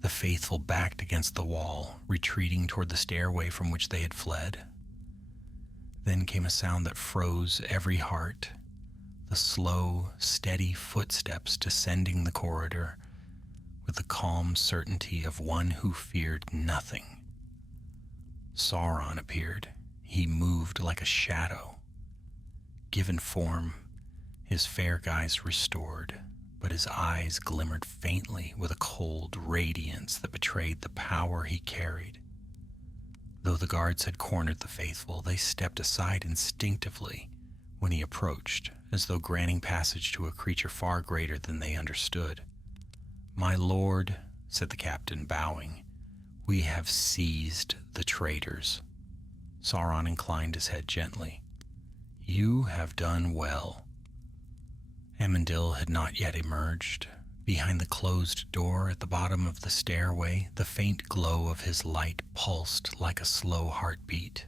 The faithful backed against the wall, retreating toward the stairway from which they had fled. Then came a sound that froze every heart, the slow, steady footsteps descending the corridor, with the calm certainty of one who feared nothing. Sauron appeared. He moved like a shadow. Given form, his fair guise restored, but his eyes glimmered faintly with a cold radiance that betrayed the power he carried. Though the guards had cornered the faithful, they stepped aside instinctively when he approached, as though granting passage to a creature far greater than they understood. "My lord," said the captain, bowing, "we have seized the traitors." Sauron inclined his head gently. "You have done well." Amandil had not yet emerged. Behind the closed door at the bottom of the stairway, the faint glow of his light pulsed like a slow heartbeat.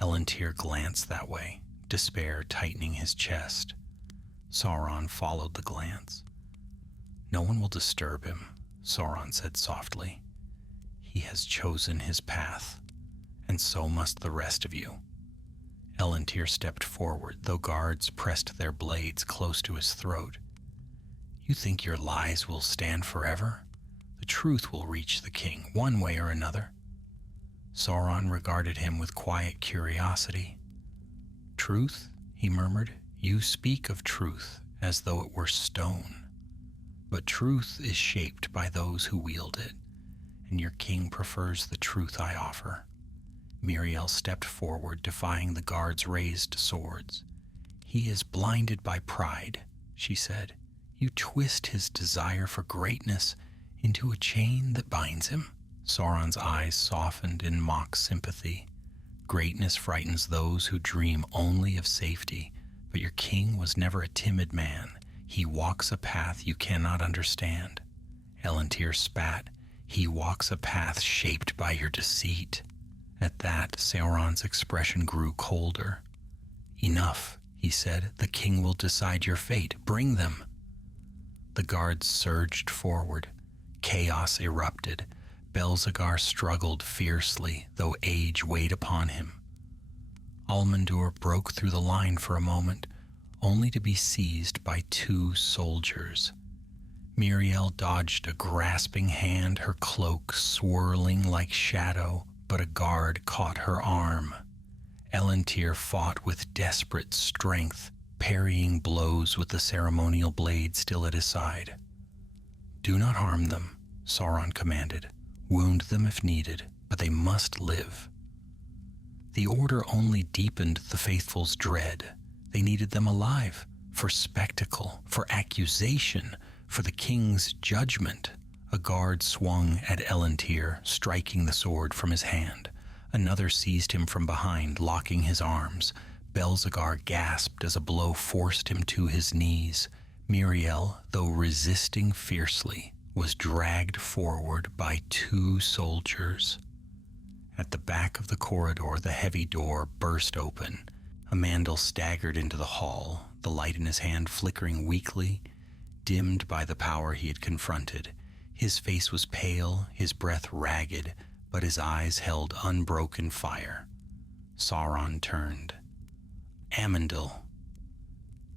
Elendil glanced that way, despair tightening his chest. Sauron followed the glance. "No one will disturb him," Sauron said softly. "He has chosen his path, and so must the rest of you." Elendil stepped forward, though guards pressed their blades close to his throat. "You think your lies will stand forever? The truth will reach the king, one way or another." Sauron regarded him with quiet curiosity. "Truth?" he murmured. "You speak of truth as though it were stone. But truth is shaped by those who wield it, and your king prefers the truth I offer." Miriel stepped forward, defying the guards' raised swords. "He is blinded by pride," she said. "You twist his desire for greatness into a chain that binds him." Sauron's eyes softened in mock sympathy. "Greatness frightens those who dream only of safety, but your king was never a timid man. He walks a path you cannot understand." Elendil spat. "He walks a path shaped by your deceit." At that, Sauron's expression grew colder. "Enough," he said. "The king will decide your fate. Bring them." The guards surged forward. Chaos erupted. Belzegar struggled fiercely, though age weighed upon him. Almandur broke through the line for a moment, only to be seized by 2 soldiers. Miriel dodged a grasping hand, her cloak swirling like shadow, but a guard caught her arm. Elendil fought with desperate strength, parrying blows with the ceremonial blade still at his side. "Do not harm them," Sauron commanded. "Wound them if needed, but they must live." The order only deepened the faithful's dread. They needed them alive, for spectacle, for accusation, for the king's judgment. A guard swung at Elendil, striking the sword from his hand. Another seized him from behind, locking his arms. Belzegar gasped as a blow forced him to his knees. Miriel, though resisting fiercely, was dragged forward by 2 soldiers. At the back of the corridor, the heavy door burst open. Amandil staggered into the hall, the light in his hand flickering weakly, dimmed by the power he had confronted. His face was pale, his breath ragged, but his eyes held unbroken fire. Sauron turned. "Amandil."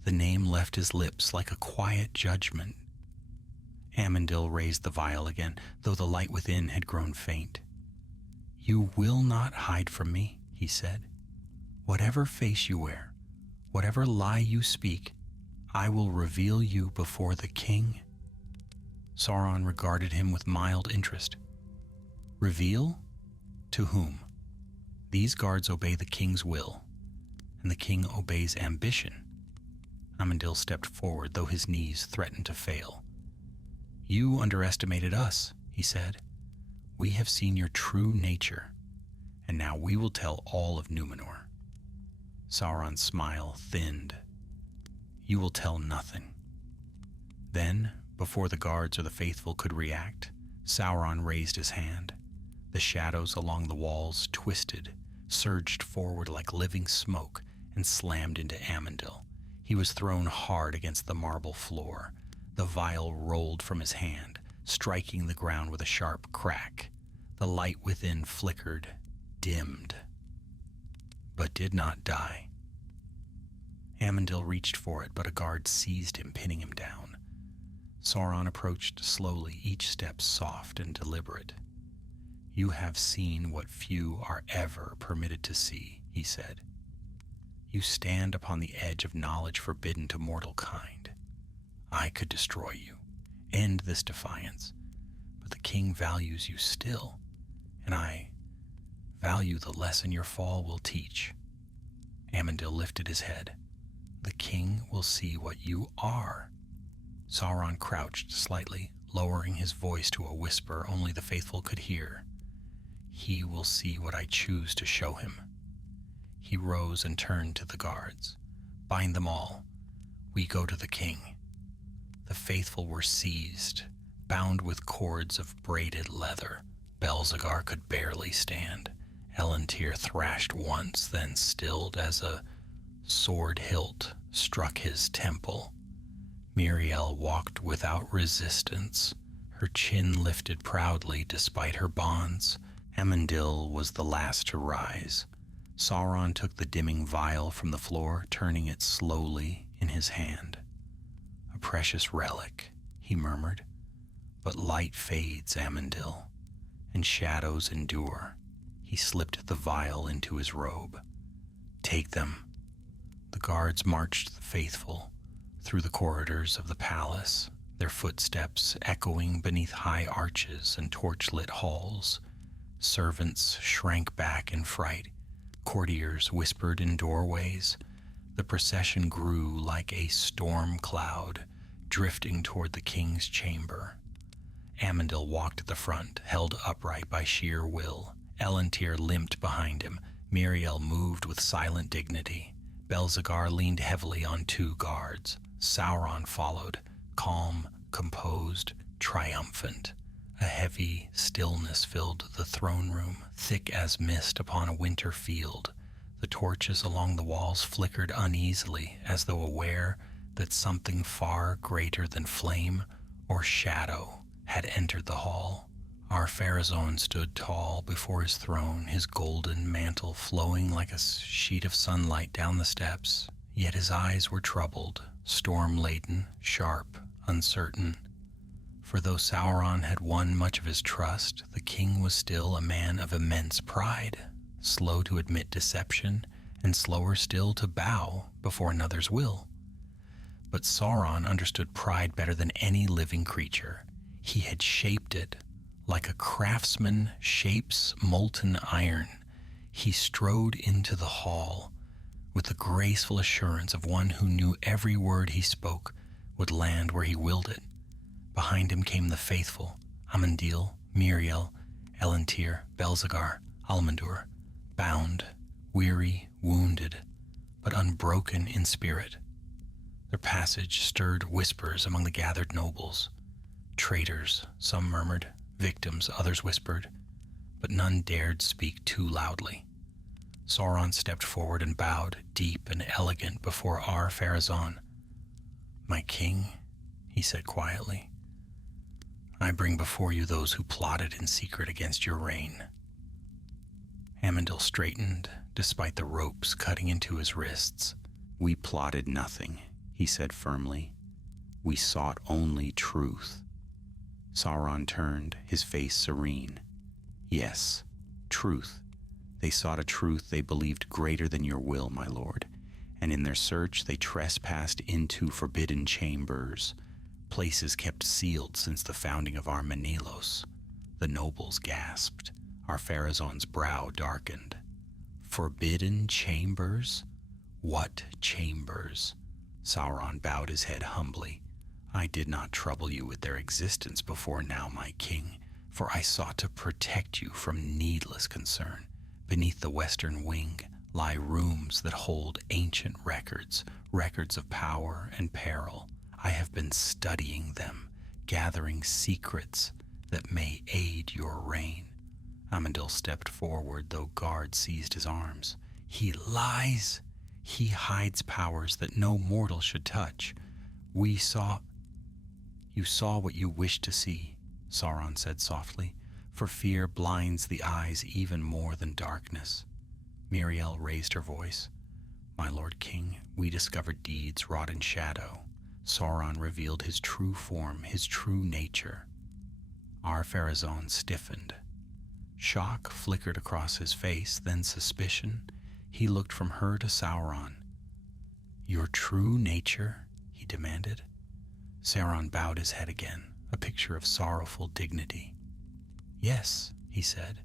The name left his lips like a quiet judgment. Amandil raised the vial again, though the light within had grown faint. "You will not hide from me," he said. "Whatever face you wear, whatever lie you speak, I will reveal you before the king." Sauron regarded him with mild interest. "Reveal? To whom? These guards obey the king's will, and the king obeys ambition." Amandil stepped forward, though his knees threatened to fail. "You underestimated us," he said. "We have seen your true nature, and now we will tell all of Numenor." Sauron's smile thinned. "You will tell nothing." Then, before the guards or the faithful could react, Sauron raised his hand. The shadows along the walls twisted, surged forward like living smoke, and slammed into Amandil. He was thrown hard against the marble floor. The vial rolled from his hand, striking the ground with a sharp crack. The light within flickered, dimmed, but did not die. Amandil reached for it, but a guard seized him, pinning him down. Sauron approached slowly, each step soft and deliberate. "You have seen what few are ever permitted to see," he said. "You stand upon the edge of knowledge forbidden to mortal kind. I could destroy you, end this defiance, but the king values you still, and I value the lesson your fall will teach." Amandil lifted his head. "The king will see what you are." Sauron crouched slightly, lowering his voice to a whisper only the faithful could hear. "He will see what I choose to show him." He rose and turned to the guards. "Bind them all. We go to the king." The faithful were seized, bound with cords of braided leather. Belzegar could barely stand. Elendil thrashed once, then stilled as a sword hilt struck his temple. Miriel walked without resistance, her chin lifted proudly despite her bonds. Amandil was the last to rise. Sauron took the dimming vial from the floor, turning it slowly in his hand. "A precious relic," he murmured. "But light fades, Amandil, and shadows endure." He slipped the vial into his robe. "Take them." The guards marched the faithful through the corridors of the palace, their footsteps echoing beneath high arches and torch-lit halls. Servants shrank back in fright. Courtiers whispered in doorways. The procession grew like a storm cloud, drifting toward the king's chamber. Amandil walked at the front, held upright by sheer will. Elantir limped behind him. Miriel moved with silent dignity. Belzegar leaned heavily on 2 guards. Sauron followed, calm, composed, triumphant. A heavy stillness filled the throne room, thick as mist upon a winter field. The torches along the walls flickered uneasily, as though aware that something far greater than flame or shadow had entered the hall. Ar-Pharazôn stood tall before his throne, his golden mantle flowing like a sheet of sunlight down the steps. Yet his eyes were troubled, storm-laden, sharp, uncertain. For though Sauron had won much of his trust, the king was still a man of immense pride, slow to admit deception, and slower still to bow before another's will. But Sauron understood pride better than any living creature. He had shaped it like a craftsman shapes molten iron. He strode into the hall with the graceful assurance of one who knew every word he spoke would land where he willed it. Behind him came the faithful, Amandil, Miriel, Elantir, Belzegar, Almandur, bound, weary, wounded, but unbroken in spirit. Their passage stirred whispers among the gathered nobles. Traitors, some murmured, victims, others whispered, but none dared speak too loudly. Sauron stepped forward and bowed, deep and elegant, before Ar-Pharazôn. "My king," he said quietly, "I bring before you those who plotted in secret against your reign." Amandil straightened, despite the ropes cutting into his wrists. "We plotted nothing," he said firmly. "We sought only truth." Sauron turned, his face serene. "Yes, truth. They sought a truth they believed greater than your will, my lord, and in their search they trespassed into forbidden chambers, places kept sealed since the founding of Ar-Menellos." The nobles gasped. Ar-Pharazôn's brow darkened. "Forbidden chambers? What chambers?" Sauron bowed his head humbly. "I did not trouble you with their existence before now, my king, for I sought to protect you from needless concern. Beneath the western wing lie rooms that hold ancient records, records of power and peril. I have been studying them, gathering secrets that may aid your reign." Amandil stepped forward, though guards seized his arms. "He lies! He hides powers that no mortal should touch. You saw what you wished to see," Sauron said softly, "for fear blinds the eyes even more than darkness." Miriel raised her voice. "My lord king, we discovered deeds wrought in shadow. Sauron revealed his true form, his true nature." Ar-Pharazôn stiffened. Shock flickered across his face, then suspicion. He looked from her to Sauron. "Your true nature?" he demanded. Sauron bowed his head again, a picture of sorrowful dignity. "Yes," he said,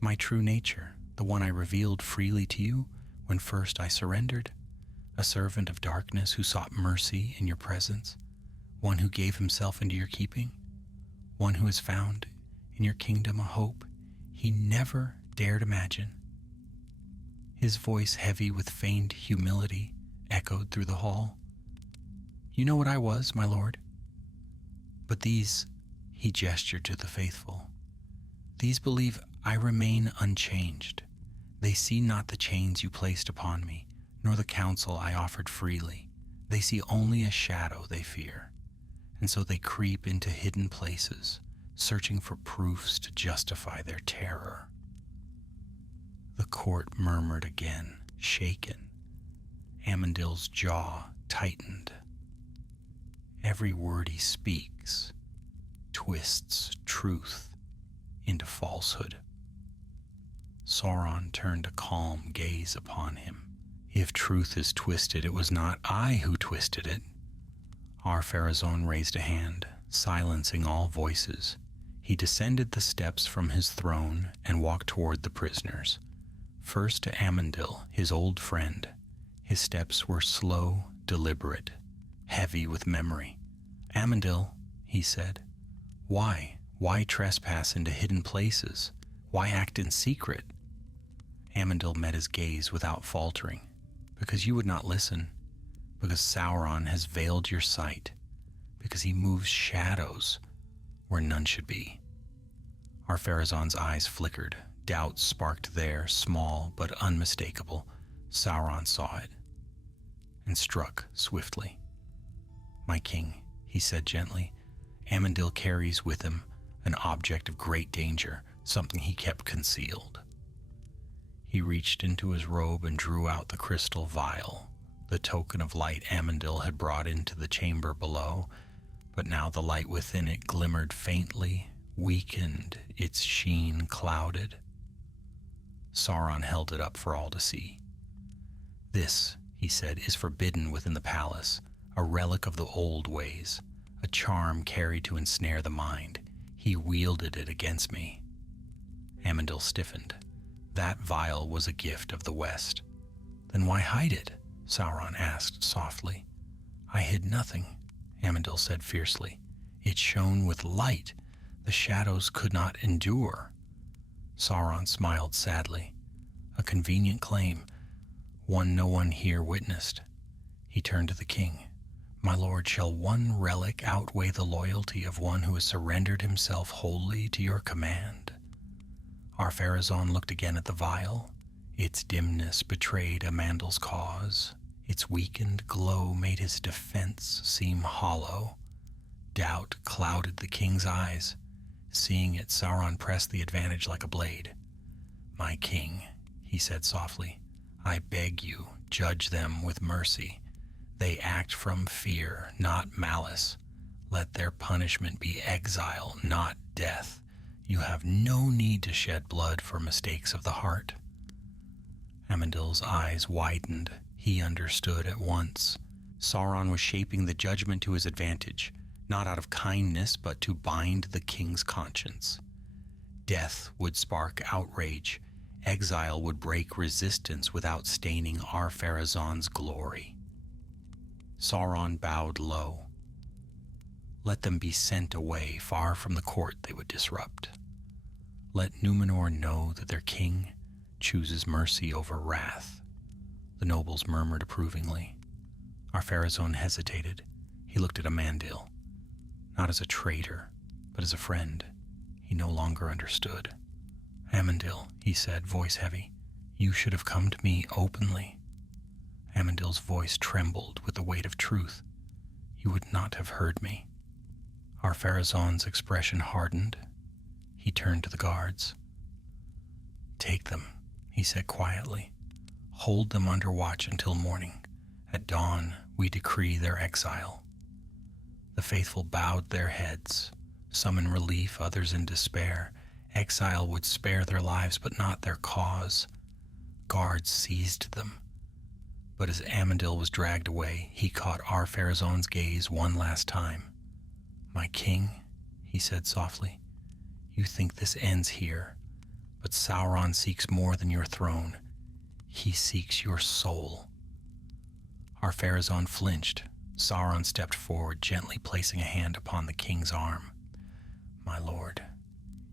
"my true nature, the one I revealed freely to you when first I surrendered. A servant of darkness who sought mercy in your presence, one who gave himself into your keeping, one who has found in your kingdom a hope he never dared imagine." His voice, heavy with feigned humility, echoed through the hall. "You know what I was, my lord. But these," he gestured to the faithful, "these believe I remain unchanged. They see not the chains you placed upon me, nor the counsel I offered freely. They see only a shadow they fear, and so they creep into hidden places, searching for proofs to justify their terror." The court murmured again, shaken. Amandil's jaw tightened. Every word he speaks twists truth into falsehood. Sauron turned a calm gaze upon him. "If truth is twisted, it was not I who twisted it. Ar-Pharazôn raised a hand, silencing all voices. He descended the steps from his throne and walked toward the prisoners. First to Amandil, his old friend. His steps were slow, deliberate, heavy with memory. "Amandil," he said, "why? Why trespass into hidden places? Why act in secret?" Amandil met his gaze without faltering. "Because you would not listen. Because Sauron has veiled your sight. Because he moves shadows where none should be." Ar-Pharazôn's eyes flickered. Doubt sparked there, small but unmistakable. Sauron saw it and struck swiftly. "My king," he said gently, "Amandil carries with him an object of great danger, something he kept concealed." He reached into his robe and drew out the crystal vial, the token of light Amandil had brought into the chamber below, but now the light within it glimmered faintly, weakened, its sheen clouded. Sauron held it up for all to see. "This," he said, "is forbidden within the palace, a relic of the old ways, a charm carried to ensnare the mind. He wielded it against me." Amandil stiffened. That vial was a gift of the West. "Then why hide it?" Sauron asked softly. "I hid nothing," Amandil said fiercely. "It shone with light the shadows could not endure." Sauron smiled sadly. "A convenient claim, one no one here witnessed." He turned to the king. "My lord, shall one relic outweigh the loyalty of one who has surrendered himself wholly to your command?" Ar-Pharazôn looked again at the vial. Its dimness betrayed Amandil's cause. Its weakened glow made his defense seem hollow. Doubt clouded the king's eyes. Seeing it, Sauron pressed the advantage like a blade. "My king," he said softly, "I beg you, judge them with mercy. They act from fear, not malice. Let their punishment be exile, not death. You have no need to shed blood for mistakes of the heart." Amandil's eyes widened. He understood at once. Sauron was shaping the judgment to his advantage, not out of kindness, but to bind the king's conscience. Death would spark outrage. Exile would break resistance without staining Ar-Pharazôn's glory. Sauron bowed low. Let them be sent away, far from the court they would disrupt. Let Numenor know that their king chooses mercy over wrath. The nobles murmured approvingly. Ar-Pharazôn hesitated. He looked at Amandil, not as a traitor, but as a friend. He no longer understood. "Amandil," he said, voice heavy, "you should have come to me openly." Amandil's voice trembled with the weight of truth. "You would not have heard me." Ar-Pharazôn's expression hardened. He turned to the guards. "Take them," he said quietly. "Hold them under watch until morning. At dawn, we decree their exile." The faithful bowed their heads, some in relief, others in despair. Exile would spare their lives, but not their cause. Guards seized them. But as Amandil was dragged away, he caught Ar-Pharazôn's gaze one last time. "My king," he said softly, "you think this ends here, but Sauron seeks more than your throne. He seeks your soul." Ar-Pharazôn flinched. Sauron stepped forward, gently placing a hand upon the king's arm. "My lord,"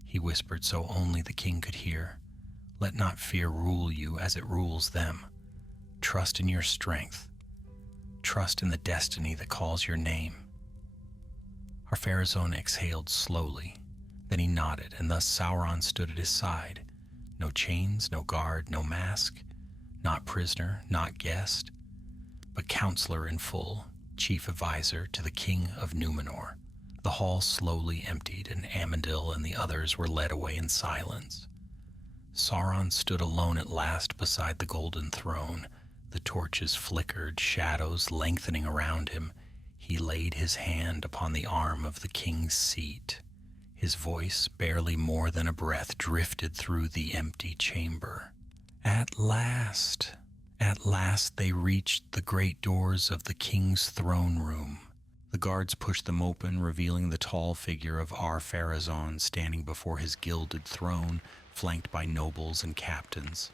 he whispered so only the king could hear, "let not fear rule you as it rules them. Trust in your strength. Trust in the destiny that calls your name." Ar-Pharazôn exhaled slowly. Then he nodded, and thus Sauron stood at his side. No chains, no guard, no mask. Not prisoner, not guest, but counselor in full, chief advisor to the king of Numenor. The hall slowly emptied, and Amandil and the others were led away in silence. Sauron stood alone at last beside the golden throne. The torches flickered, shadows lengthening around him. He laid his hand upon the arm of the king's seat. His voice, barely more than a breath, drifted through the empty chamber. At last they reached the great doors of the king's throne room. The The guards pushed them open, revealing the tall figure of Ar-Pharazôn standing before his gilded throne, flanked by nobles and captains.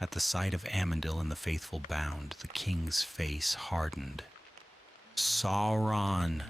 At the sight of Amandil and the faithful bound, the king's face hardened. "Sauron,"